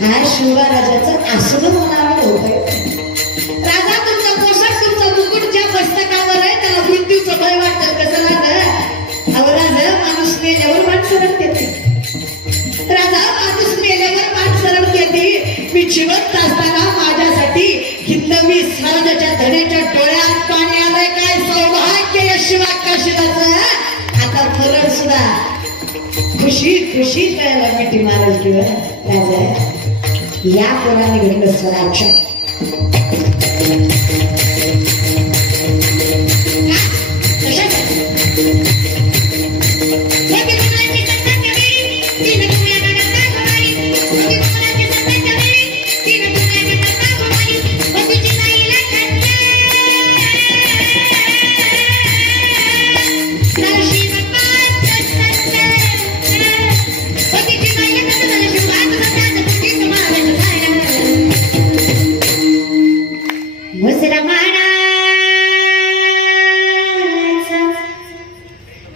हा शिवबा राजाचं आसनं मला होतंय. राजा तुमचा पोशाख तुमचा मुकुट ज्या मस्तकावर आहे त्याला मृत्यूचं भय वाटतं कसं राजा माणूस मेल्यावर पाठ सरत येते. राजा माणूस मेल्यावर पाठ सरत येते. मी जिवंत असताना माझ्यासाठी हिंदवी स्वराज्याच्या धड्याच्या डोळ्यात पाणी आलंय काय सौभाग्य या शिवा काशीलाचं. आता फरक सुद्धा खुशी खुशी करायला मिठी मारल किंवा राजा या पोराने घडलं स्वराज्य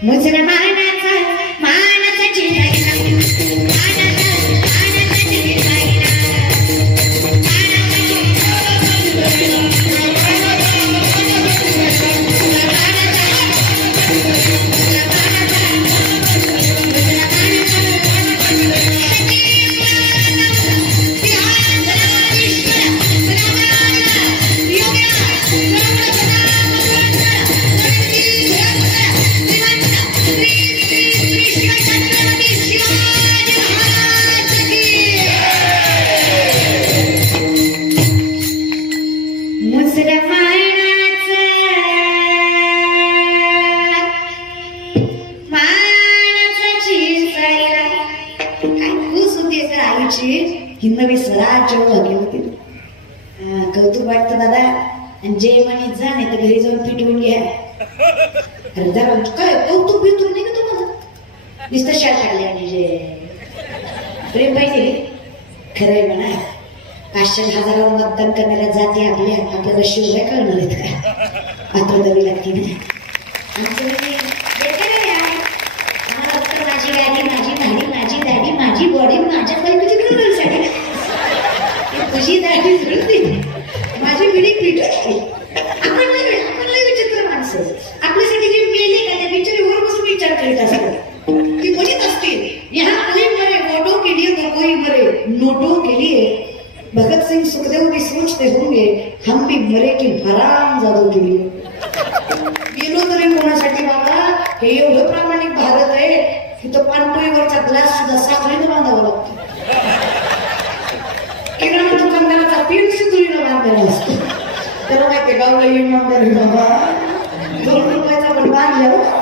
मुसलमानाचा मानाचा चिंता हिंदवी स्वराज्य उभारली होती. कौतुक वाटतं दादा. आणि जे म्हणे जा नाही तर घरी जाऊन पिटवून घ्या. अरे जरा काय कौतुक बितून नाही का तुम्हाला नुसतं शाट काढले आणि जे प्रेम पाहिजे खरंय म्हणा, 500,000 मतदान करणाऱ्या जाती आपल्याला शिवराय कळणार आहेत का? पात्र द्यावी लागते ना. आमचं म्हणजे येतं ना यार. आम्हाला फक्त माझी गाडी, माझी भाडी, माझी दाढी, माझी बॉडी, माझ्या बायकोची कळण्यासाठी तुझी दाढी जुळते, माझी पिढी पिटते. आपण लय विचित्र माणसं. आपल्यासाठी जे मेले का त्या बिचारीवर बसून विचार करीत असतात. ती म्हणत असते, यहाँ कोई मरे वोटों के लिए तो कोई मरे नोटों के लिए. भगत सिंह सुखदेव भी सोचते होंगे हम भी मरे की हराम जादू के लिए. गेलो तरी कोणासाठी बाबा? हे एवढं प्रामाणिक भारत आहे की तो पाणपोईवरचा ग्लास सुद्धा साखळीनं बांधावा लागतो. किराणा दुकानदाराचा पीठ सुतळीनं बांधलेला असतो. त्याला माहिती गावला इमानदार आहे बाबा, 2 रुपयाचा पण बांधल्या.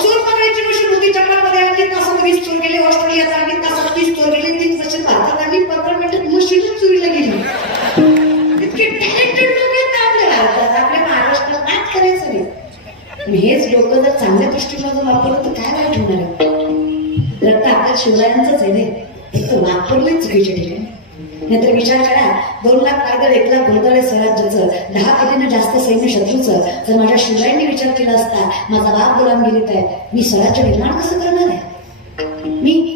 चोर पकडायची मशीन होती जपानमध्ये, 3 तासात 20 चोर गेले. ऑस्ट्रेलियात 3 तासात 30 चोर गेले. 3 वर्ष भारतात आम्ही 15 मिनिटात मशीनच चोरीला गेली. इतके टॅलेंटेड लोक आहेत ना आपल्या भारतात, आपल्या महाराष्ट्रात. नाच करायचं नाही. पण हेच लोक जर चांगल्या दृष्टीमधून वापरलं तर काय वाईट होणार आहे? रक्त आपल्या शिवरायांचंच आहे नाही, एक तर वापरलंच चुकीच्या ठिकाणी. नाहीतर विचार करा, 2 लाख पायदळ, 1 लाख घोडदळ स्वराज्याचं, 10 पटीनं जास्त सैन्य शत्रूचं. जर माझ्या शिवरायांनी विचार केला असता, माझा बाप गुलामगिरीत आहे, मी स्वराज्य निर्माण कसं करणार आहे?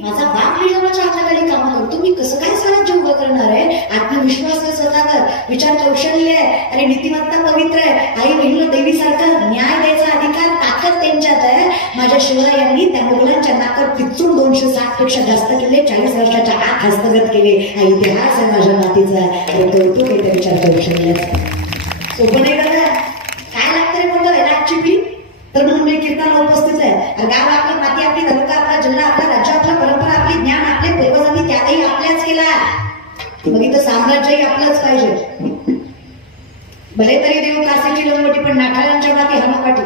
माझा बाप निजामाच्या हाताखाली कामं करतो, मी कसं काय स्वराज्य उभं करणार आहे? आत्मविश्वास आहे स्वतःवर, विचार कौशल्य आहे, आणि नीतिमत्ता पवित्र आहे. आई बहिणीला देवीसारखं न्याय द्यायचा अधिकार, ताकद त्यांच्यात आहे. माझ्या शिवरायांनी त्या मुघलांच्या नाकात पिचून 260 पेक्षा जास्त केले, 40 वर्षाच्या आत हस्तगत केले. हा इतिहास आहे माझ्या मातीचा, आणि कौतुक आहे त्या विचार कौशल्याचा. सोपं नाही करणार. काय लागतं रे मोठं व्हायला आजची पिढी? तर म्हणून मी कीर्तनाला उपस्थित आहे. गाव आपलं, माती आपली, तालुका आपला, जिल्हा आपला, राज्य आपला, परंपरा आपली, ज्ञान आपले, पूर्वजांनी त्यातही आपल्याच केला. मग इथं साम्राज्यही आपलंच पाहिजे. भले तरी देऊ काशीची लंगोटी, पण नाठाळांच्या माती हनुकाठी.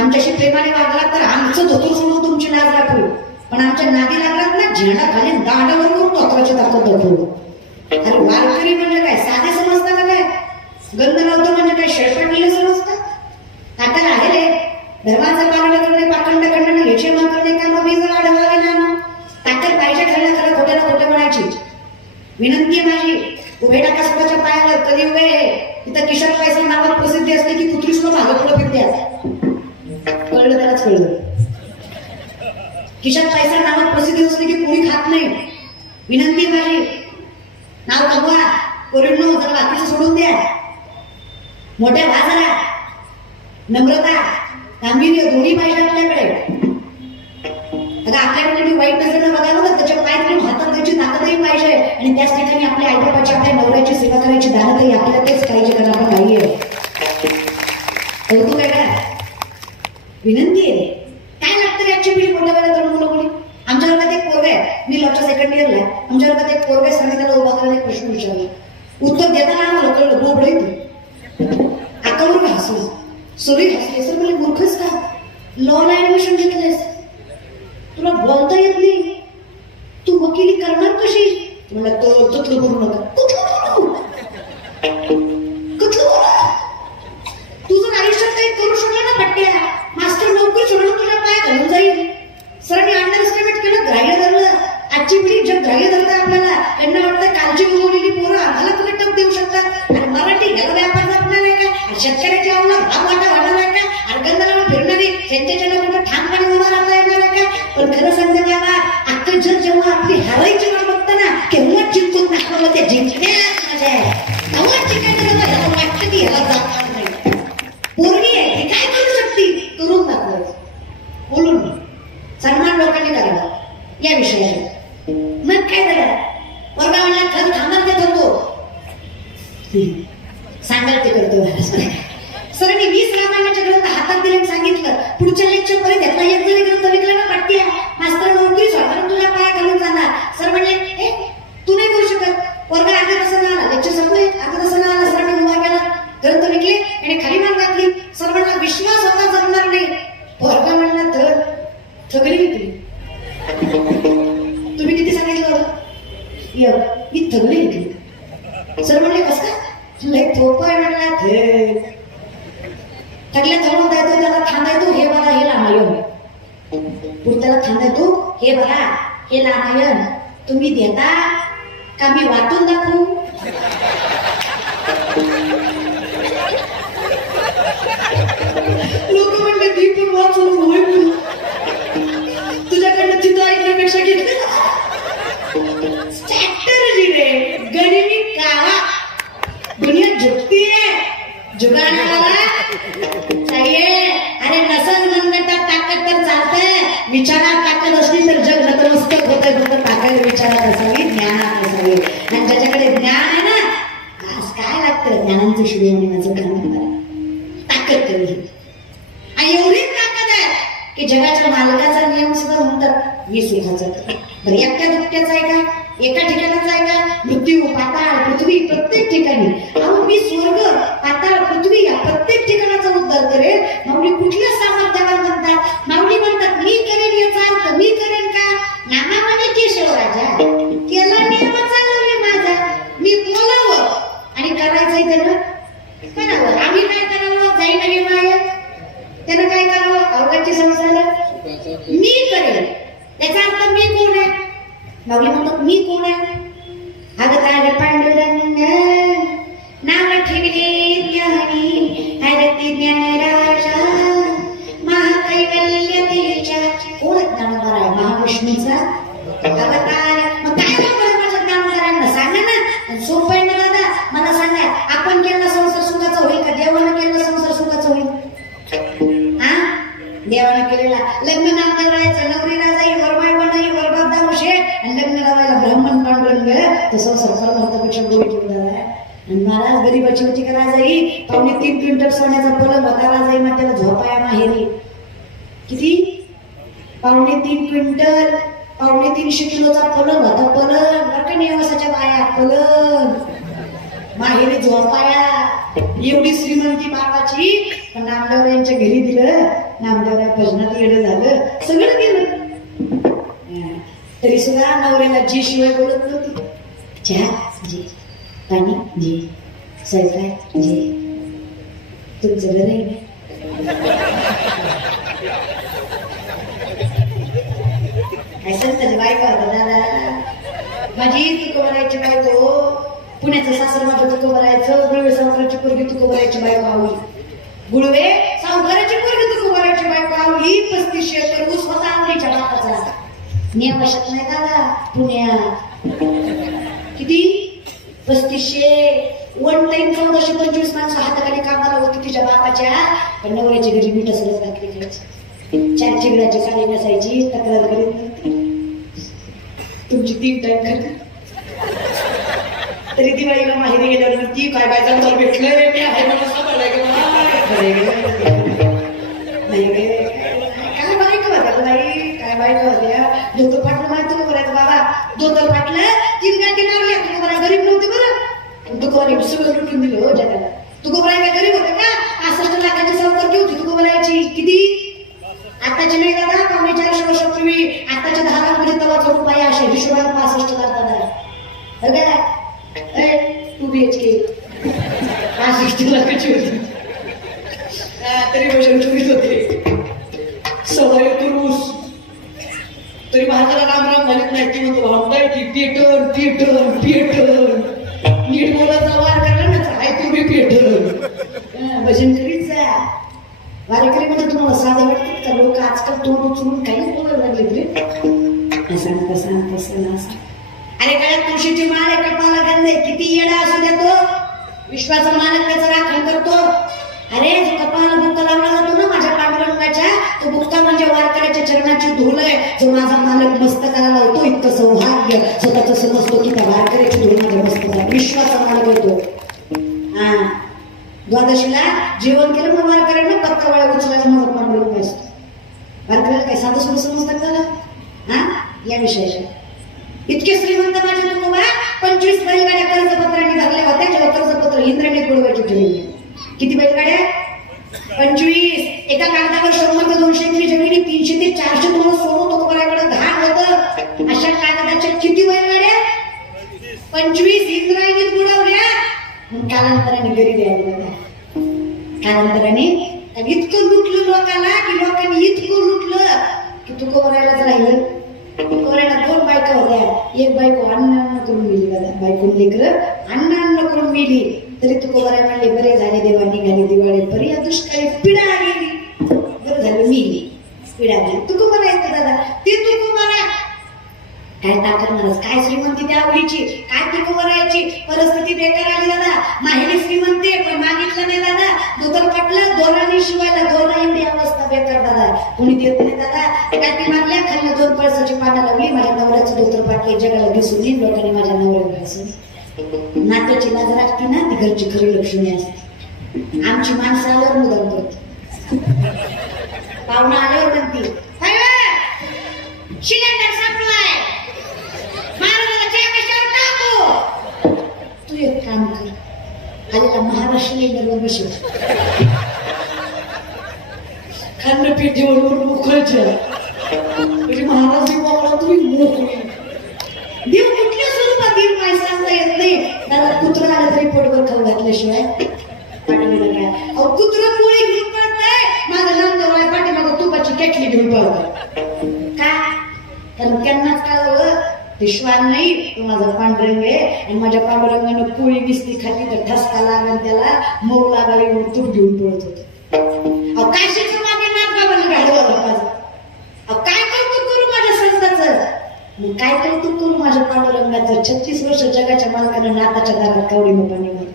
आमच्याशी प्रेमाने वागलात तर आमचं धोतर सोडून तुमची लाज राखू, पण आमच्या नादी लागलात ना, झेंडा खाली दांडावर करून तोत्राची ताकद दाखवू. अरे वारकरी म्हणजे काय साधे समजता का? काय गंध लावतो म्हणजे काय शेळपटलेले समजतात? ताकद आहे रे. धर्माचं पालन करणे, पाखंड खंडन, ह्याचे मान करणे, का मग वीज वाढवावे ना. ताकद पाहिजे खरं खरं, खोट्याला खोटं म्हणायची. विनंती आहे माझी, उभे टाका स्वतःच्या पायावर. कधी उभे इथं किशन पैसा नावात प्रसिद्धी असते की कुत्री सुद्धा भागत पुढे फिरते. कळलं त्यालाच कळलं. किशन पैसा नावात प्रसिद्धी असते की कोणी खात नाही. विनंती माझी, नाव कमवा. कोरिडनो जरा बाकीचं सोडून द्या. मोठ्या भाजाला नम्रता, गांभीर्य दोन्ही पाहिजे आपल्याकडे. आता आपल्याकडे मी वाईट नजरेनं बघायला तर त्याच्या पायात हातात द्यायची ताकदही पाहिजे, आणि त्याच ठिकाणी आपल्या आईबापाची, आपल्या नवऱ्याची सेवा करायची दानतही आपल्याला तेच पाहिजे, कारण आपण बाई आहे. कौतुक आहे का? विनंती आहे. काय लागतं आजची पिढी मोठ्या वेळेला तरुण मुलं मुली? आमच्या वर्गात एक पोरग आहे, मी लॉच्या 2nd इयरला आहे. आमच्या वर्गात एक पोरग आहे, सगळ्यांनी त्याला उभा करायला एक प्रश्न विचारला. उत्तर देताना आम्हाला कळलं बोबडे तू. आकावर हसू, सगळी हसले. सर मला मूर्खच का? लॉला ऍडमिशन घेतलेस, तुला बोलता येत नाही, तू वकिली करणार कशी? म्हणलं तो तुतलं करू नका. तू जर आयुष्यात काही करू शकला ना पट्ट्या, मास्टर नोकरी सोडून तुला पाय घालून जाईल. सरांनी अंडर एस्टिमेट केलं, ग्राह्य धरलं. आजची पिढी जग ग्राह्य धरतं आपल्याला. त्यांना वाटतं कालची उगवलेली पोरं आम्हाला तुला टप देऊ शकतात. आणि मराठी याला व्यापार जपणार आहे का? शेतकऱ्याची आवडा भाव वाटा वाढणार आहे का? अर्गंदाला फिरणारी त्यांच्याच्या कुठं ठामपणे उभा राहता येणार आहे का? पण खरं सांगते बाबा, अख्खं जग जेव्हा आपली हरायची वाट बघतं ना, केव्हा जिंकून दाखवलं त्या जिंकण्यालाच मजा आहे. तेव्हाच जिंकायचं ह्याला वाटतं की ह्याला जाणार नाही. पोरगी आहे ती काय करू शकते? करून दाखवायचं, बोलून सन्मान लोकांनी करावा या विषयाला. मग काय झालं? वर्गा म्हणला खरं थांबणार ते थांबतो, सांगाल ते करतो. सरांनी 20 रामायणाचे ग्रंथ हातात दिले आणि सांगितलं पुढच्या लेक्चर पर्यंत त्यातला एक जरी ग्रंथ विकला ना पट्ट्या, मास्तर नोकरी सोडणार तुझ्या पाया घालून जाणार. सर म्हणले ए तू नाही करू शकत. वर्ग अर्धा तासानं आला, लेक्चर संपले, अर्धा तासानं आला. सरांनी उभा केला, ग्रंथ विकले आणि खाली मान घातली. सर म्हणला विश्वास होता जमणार नाही. वर्ग म्हणला तर थगडी विकली. तुम्ही किती सांगितलं होतं? मी थगडी विकली. सर म्हणले कस का? थोपाय म्हणला थगल्या थळून द्यायचो, त्याला थांबायचो हे बघा हे लांब पुढच्याला थांबायचो हे बघा हे रामायण तुम्ही देता का मी वाचून दाखवू? लोक म्हणले ती पण वाचून होय पण तुझ्याकडनं तिथं ऐकण्यापेक्षा घेतलं स्ट्रॅटर्जी रे गरीबी कावा दुनिया झुकती है जुगाड़ वाला चाहिए. अरे नसन मनगटात ताकद तर चालतंय, विचारात ताकद असली तर जग नतमस्तक होतंय. फक्त ताकद विचारात असावी, ज्ञानात असावी. आणि ज्याच्याकडे ज्ञान आहे ना, आज काय लागतं ज्ञानांचं शिडी म्हणण्याचं काम करा. ताकद तेवढी आणि एवढीच ताकद आहे की जगाच्या मालकाचा नियम सुद्धा म्हणतात 20,000. बरं एकट्या दुकट्याचा आहे का? एका ठिकाणाचा आहे का? मृत्यू, पाताळ, पृथ्वी प्रत्येक ठिकाणी. अहो मी स्वर्ग, पाताळ, पृथ्वी या प्रत्येक ठिकाणाचा उद्धार करेल. माऊली कुठल्या सामर्थ्यावर म्हणतात? माऊली म्हणतात मी करेन याचा अर्थ मी करेन का? नामाने केशव राजा केला नियम चालवले माझा. मी बोलावं आणि करायचंय त्यानं करावं. आम्ही काय करावं? जाई नवी माया त्यानं काय करावं? अवघाची संसार मी करेन. याचा अर्थ मी कोण आहे? माऊली म्हणतात मी कोण आहे? अगतार पांडुरंग नाव ठेवले ज्ञानी हरती ज्ञानराजा महाकैवल्य तेजा. कोण ज्ञानोबा आहे? महाविष्णूचा अवतार. मग काय बरं माझ्या ज्ञानोबारांना सांगा ना. सोपं आहे ना दादा, मला सांगा आपण केला संसार सुखाचा होईल का? देवानं केला संसार सुखाचा होईल? देवानं केलेला लग्न नामदेव राहायचं, नवरीला जाई वरबाई बनाई वरबाप दाऊ शेठ आणि लग्न लावायला ब्राह्मण पांडुरंग तो संसार परमार्थापेक्षा गोडी ठेवला आहे. आणि महाराज गरीबाची होती का राजाई? 3.5 क्विंटल सोन्याचा पलंग होता राजाई मात्याला झोपाया माहेरी. किती? 3.5 क्विंटल 350 किलोचा पलंग होता. पलंग बरं का निवासाच्या बाया पलंग माहेरी झोपाया. एवढी श्रीमंती बापाची. पण नामदेव यांच्या घरी दिलं. नामदेवरा भजनात येडं झालं, सगळं गेलं. तरी सुद्धा नवऱ्याला जी शिवाय बोलत नव्हती. चहा जे, पाणी जे, स्वयंपाक जे. तुमचं घर आहे ना? काय संताची बायका होता दादा माझी. तुकोबरायची बायको, पुण्याचं सासर माझं तुकोबरायचं. गुळवे सावकाराची पोरगी तुकोबरायची बायको आवली. गुळवे सावकाराची पोरगी तुकोबरायची बायको आवली. 35 एकर ऊस होता आंबरीच्या बापाचा. नेवाशात नाही दादा, पुण्यात. किती? 3500. वन टाइम 1425 माणसं हाताखाली कामाला होती तिच्या बापाच्या. पण नवऱ्याच्या घरी मीठ असलं भाकरी खायची. 4 चिगडाची साडी नसायची. तक्रार करीत नव्हती. तुमची 3 टाइम खाली. तरी दिवाळीला माहेरी गेल्यावर ती काय बाय जंगल भेटलंय मी आहे मला सांभाळाय गेलं. काय बायका होत्या बाई, काय बायका होत्या. धोतर फाटलं माहिती तुला करायचं बाबा. धोतर फाटलं 3 गाठी मारल्या. तुला बरा गरीब नव्हते बरं. तुकोबराई सगळं लुटून दिलं हो जगाला. तुकोबराई काय गरीब होते का? 65 लाखाची संपत्ती होती तुकोबराईची. किती? आताची नाही दादा, 450 वर्षापूर्वी. आताच्या 10 लाखामध्ये तवाचा रुपये असे हिशोबात 65 लाख दादा. 2 BHK 65 लाखाची होती. तरी भजन चोरीत होते. 100 एकर ऊस. तरी भारताला राम राम म्हणत नाही. ती म्हणतो भावताय की पेटन पेटन पेटन. नीट बोलाचा वार करला ना काय तुम्ही पेटन. भजन करीत जा. वारेकरी म्हणजे तुम्हाला साधे वाटतात का? लोक आजकाल तोंड उचलून काही बोलायला लागले तरी असं तसं तसं असं. अरे काय तुळशीची माळ आहे, कपाला गंध आहे. किती येडा असू द्या तो विश्वाचा मालक त्याचं राखण करतो. अरे जो कपाला बुक्का लावला जातो ना माझ्या पांडुरंगाच्या, तो बुक्का म्हणजे वारकऱ्याच्या चरणाची धूल आहे. जो माझा मालक मस्तकाला लावतो इतकं सौभाग्य स्वतःचं समजतो की त्या वारकऱ्याची धूल माझ्या मस्तकाला. विश्वाचा मालक होतो. हा द्वादशीला जेवण केलं मग वारकऱ्यांना पत्ता वाळा उचलायला मग पांडुरंग असतो. वारकऱ्याला काय साधं सुद्धा समजतात का? हा या विषयाच्या इतके श्रीमंत माझे तुकोबा. 25 बैलगाड्या कर्जपत्रांनी भरल्या होत्या. जेव्हा कर्जपत्र इंद्राने बुडवायची ठरवली. किती बैलगाड्या? 25. एका कागदावर 100 ते 200 एकर जमिनी 300 ते 400 टन सोनं तुकोबाराकडे घाण होतं. अशा कागदाच्या किती बैलगाड्या? 25 इंद्राने बुडवल्या. कालांतराने गरीब यायला. कालांतराने इतकं लुटलं लोकांना की लोकांनी इतकं लुटलं की तुकोबारायलाच राहिलं. तुकोबारायला 2 मी पिढ्या तुकोबाला येतं दादा ते तुकोबाला काय ताकद म्हणस काय श्रीमंती त्या आवडीची काय तुकोबारायची परिस्थिती बेकार आली दादा माहेरी श्रीमंती पण मागितलं नाही दादा दुधार पटलं दोराने शिवायला दोरा एवढी अवस्था बेकार दादा कोणी देत नाही दादा काय ती मारल्या खाल्लं 2 पळसाची पानं लावली माझ्या नवऱ्याचं धोतर पाटले जगाला दिसून येईल लोकांनी माझ्या नवऱ्याला दिसून नात्याची लाज राखती ना ती घरची खरी लक्ष्मी असते आमची माणसं आल्यावर मुदाम करते पाहुणा आल्यावर म्हणती सिलेंडर संपलाय महाराजाला चहा कशावर टाकू तू एक काम कर आलेला महाराष्ट्र सिलेंडरवर बसव खांड पेटीवर मोकळच्या म्हणजे महाराज बोलला तुम्ही मोकळी देव कुठल्या स्वरूपात देव काय सांगता येत नाही त्याला कुत्रा आला तरी पोटभर खाऊ घातल्याशिवाय पाठवलं काय अहो कुत्रा पोळी घेऊन पळताय माझा नंदवराय पाठीमागं तुपाची केटली घेऊन पळताय का कारण त्यांनाच कळलं ते श्वान नाही तो माझा पांडुरंग आहे आणि माझ्या पांडुरंगानं पोळी दिसली खाती तर ठसका लागला त्याला मऊ लागावी म्हणून तूप घेऊन पळत होत अहो काशीचं मागे नाथ बाबांना घालवलं माझं अहो काय कौतुक करू माझ्या संताचं मग काय कौतुक करू माझ्या पांडुरंगाचं 36 वर्ष जगाच्या मालकानं नाथाच्या दारात कवडी पाणी मारलं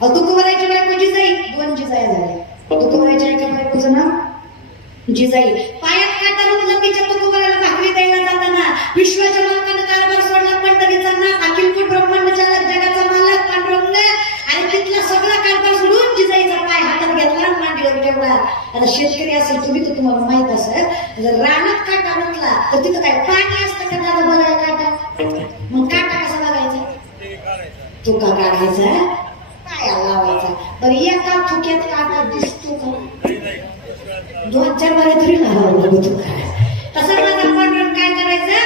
अहो तुकोबारायची बायको जिजाई 2 जिजाया झाल्या तुकोबारायच्या एका बायकोचं नाव जिजाई पायात काटा रुतला तिच्या तुकोबाराला भाकरी द्यायला जाताना विश्वाच्या मालकानं कारभार सोडला पंढरीचा नाथ अखिलकूट ब्रह्मांड चालक जगाचा मालक पांडुरंग आणि तिथला सगळा कारभार सोडून जिजाईचा पाय हातात घेतला आणि मांडीवर ठेवला आता शेतकरी असेल तुम्ही तर तुम्हाला माहित असेल जर रानात काटा रुतला तर तिथं काय पाणी असतं का दादा बघायला काटा मग काटा कसा बघायचा तुका काढायचा पायाला लावायचा बरं एका थुक्यात काटा दिसतो का 2-4 बारे तरी लावावं तसं माझा पांडुरंग काय करायचं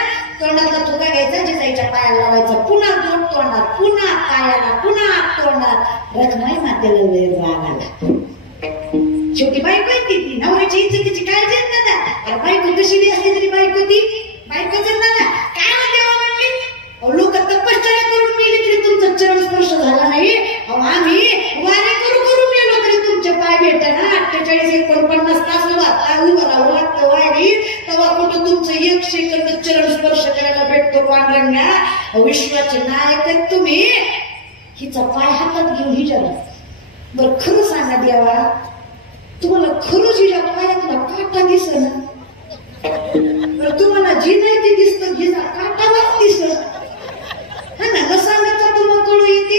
तोंडातला तुका घ्यायचा जिजाईच्या पायाला लावायचा पुन्हा 2 तोंडात पुन्हा पायाला पुन्हा तोंडात रखमाई मातेला लय राग आला शेवटी बायको आहे ती नवऱ्याची इज्जतीची काळजी आहे दादा अरे बायको कशी बी असली तरी बायको ती बायकोच दादा काय म्हणते म्हणली लोक तपश्चर्या करून मेली तरी तुमचा चरण स्पर्श झाला नाही आम्ही वारी करू करू मेलो तरी तुमचे पाय भेटना 48-49 तास उभं राहावं लागतं वारी तेव्हा कुठं तुमचं 1 सेकंद चरण स्पर्श करायला भेटतो पांडुरंगा विश्वाचे नायक आहेत तुम्ही हिचा पाय हातात घेऊन हिजाला बरं खरं सांगा देवा तुम्हाला खरंच हिच्या पायातला काटा दिसना बरं तुम्हाला जी नाही ती दिसतं हिचा काटावर दिसत हा ना न सांगता तुम्हाला कळू येते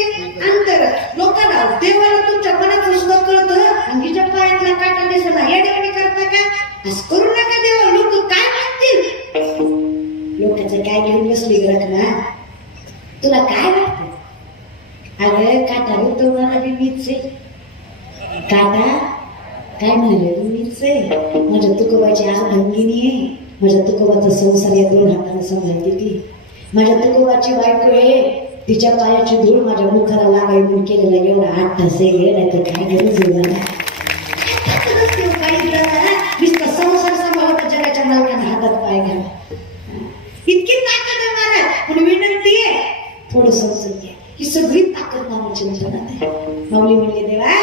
अंतर लोकांना देवाला तुमच्या मनात सुद्धा कळतं आणि हिच्या पायातला काटा दिसना येडेवाडी करता का असं करू नका देवा लोक काय म्हणतील लोकांचं काय घेऊन बसली गरज ना तुला काय वाटतं अगं काटा तो मला बी मीच आहे काटा काय म्हणाले मीच आहे माझ्या तुकोबाची अर्धांगिनी आहे माझ्या तुकोबाचा संसार या 2 हाताने सांभाळते ती माझ्या तुकोबाची बायको आहे तिच्या पायाची धूळ माझ्या मुखाला लागावी म्हणून केलेला एवढा 8 तास आहे नाही तर काय गरज नुसता संसार सांभाळता जगाच्या मालकाने हातात पाय घ्यावा इतकी ताकद आहे महाराज पण विनंती आहे थोडं समजून घ्या ही सगळी ताकद नावाची माऊली म्हणले देवा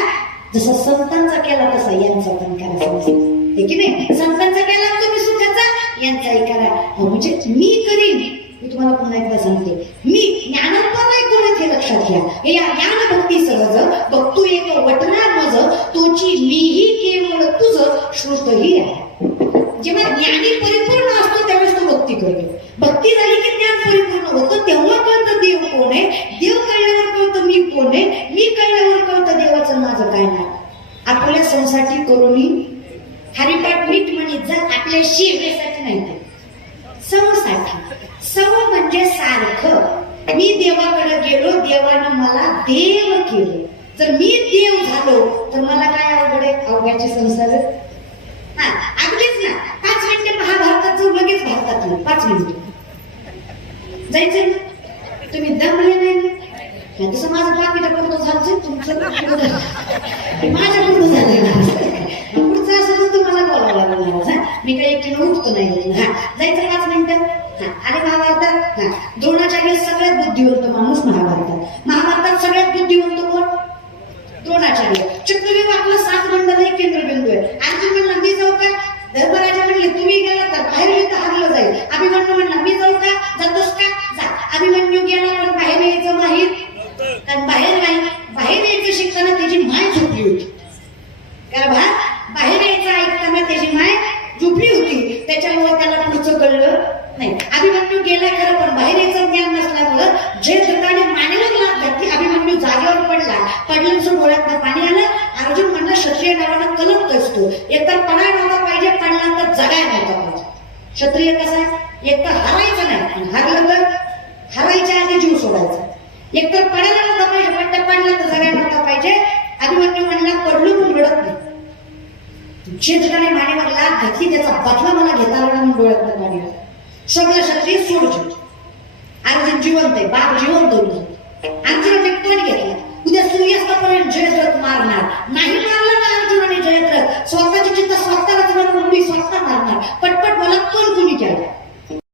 जसा संतांचा केला तसा यांचा पण करा समजून की नाही संतांचा केला तुम्ही सुखाचा यांचाही करा म्हणजे मी करीन मी तुम्हाला पुन्हा एकदा सांगते मी ज्ञानोत्पादय कोण हे लक्षात घ्या हे या ज्ञान भक्ती सहज बघतो एक वटना मज तोची मीही केवळ तुझं श्रुतही आहे जेव्हा ज्ञानी परिपूर्ण असतो त्यावेळेस तो भक्ती करतो भक्ती झाली की ज्ञान परिपूर्ण होतं तेव्हा कळतं देव कोण आहे देव कळल्यावर कळतं मी कोण आहे मी कळल्यावर कळतं देवाचं माझं काय नाव आपल्या संसाठी करुणी हरिपाठ नीट म्हणे जर आपल्या शिवेसाठी नाही ते सवसाठी सव म्हणजे सारखं मी देवाकडे गेलो देवानं मला देव केलं जर मी देव झालो तर मला काय अवघड आहे अवघ्याचे संसार हा अगदीच ना 5 मिनिटे महाभारतात जाऊ लगेच भारतात 5 मिनिटे जायचं ना तुम्ही दमले नाही तसं माझं बाकीच्या पुढचं झालं तुमचं माझ्या पुढचं झालं पुढचं असं तर तुम्हाला बोलावं लागणार मी काही एकटीनं उठतो नाही हा जायचं 5 मिनिटं आणि महाभारतात द्रोणाचार्य सगळ्यात बुद्धिवंत माणूस महाभारतात सगळ्यात बुद्धिवंत कोण द्रोणाचार्य चक्रव्यूह आपला 7 मंडल केंद्रबिंदू आहे अर्जुन म्हणला मी जाऊ का म्हणला तर जगायला नव्हता पाहिजे. क्षत्रिय कसा आहे, एक तर हरायचं नाही आणि हरलं तर हरायच्या आधी जीव सोडायचा. एक तर पडायला नव्हता पाहिजे, पण त्या पडला तर जगायला नव्हता पाहिजे. अभिमन्यू म्हणला पडलो पण रडत नाही. जे ठिकाणी मानेवर लाग घातली त्याचा बदला मला घेता आला म्हणून डोळ्यात पाणी आलं. सगळं क्षत्रिय सोड जीव. अर्जुन जिवंत आहे, बाप जिवंत होईल. अर्जुनाने पण घेतला, उद्या सूर्यास्तापर्यंत जयद्रथ मारणार. नाही मारलं ना अर्जुनाने जयद्रथ, स्वतःची चिंता स्वतःलाच म्हणून मी स्वतः मारणार. पटपट मला कोण कुणी केलं.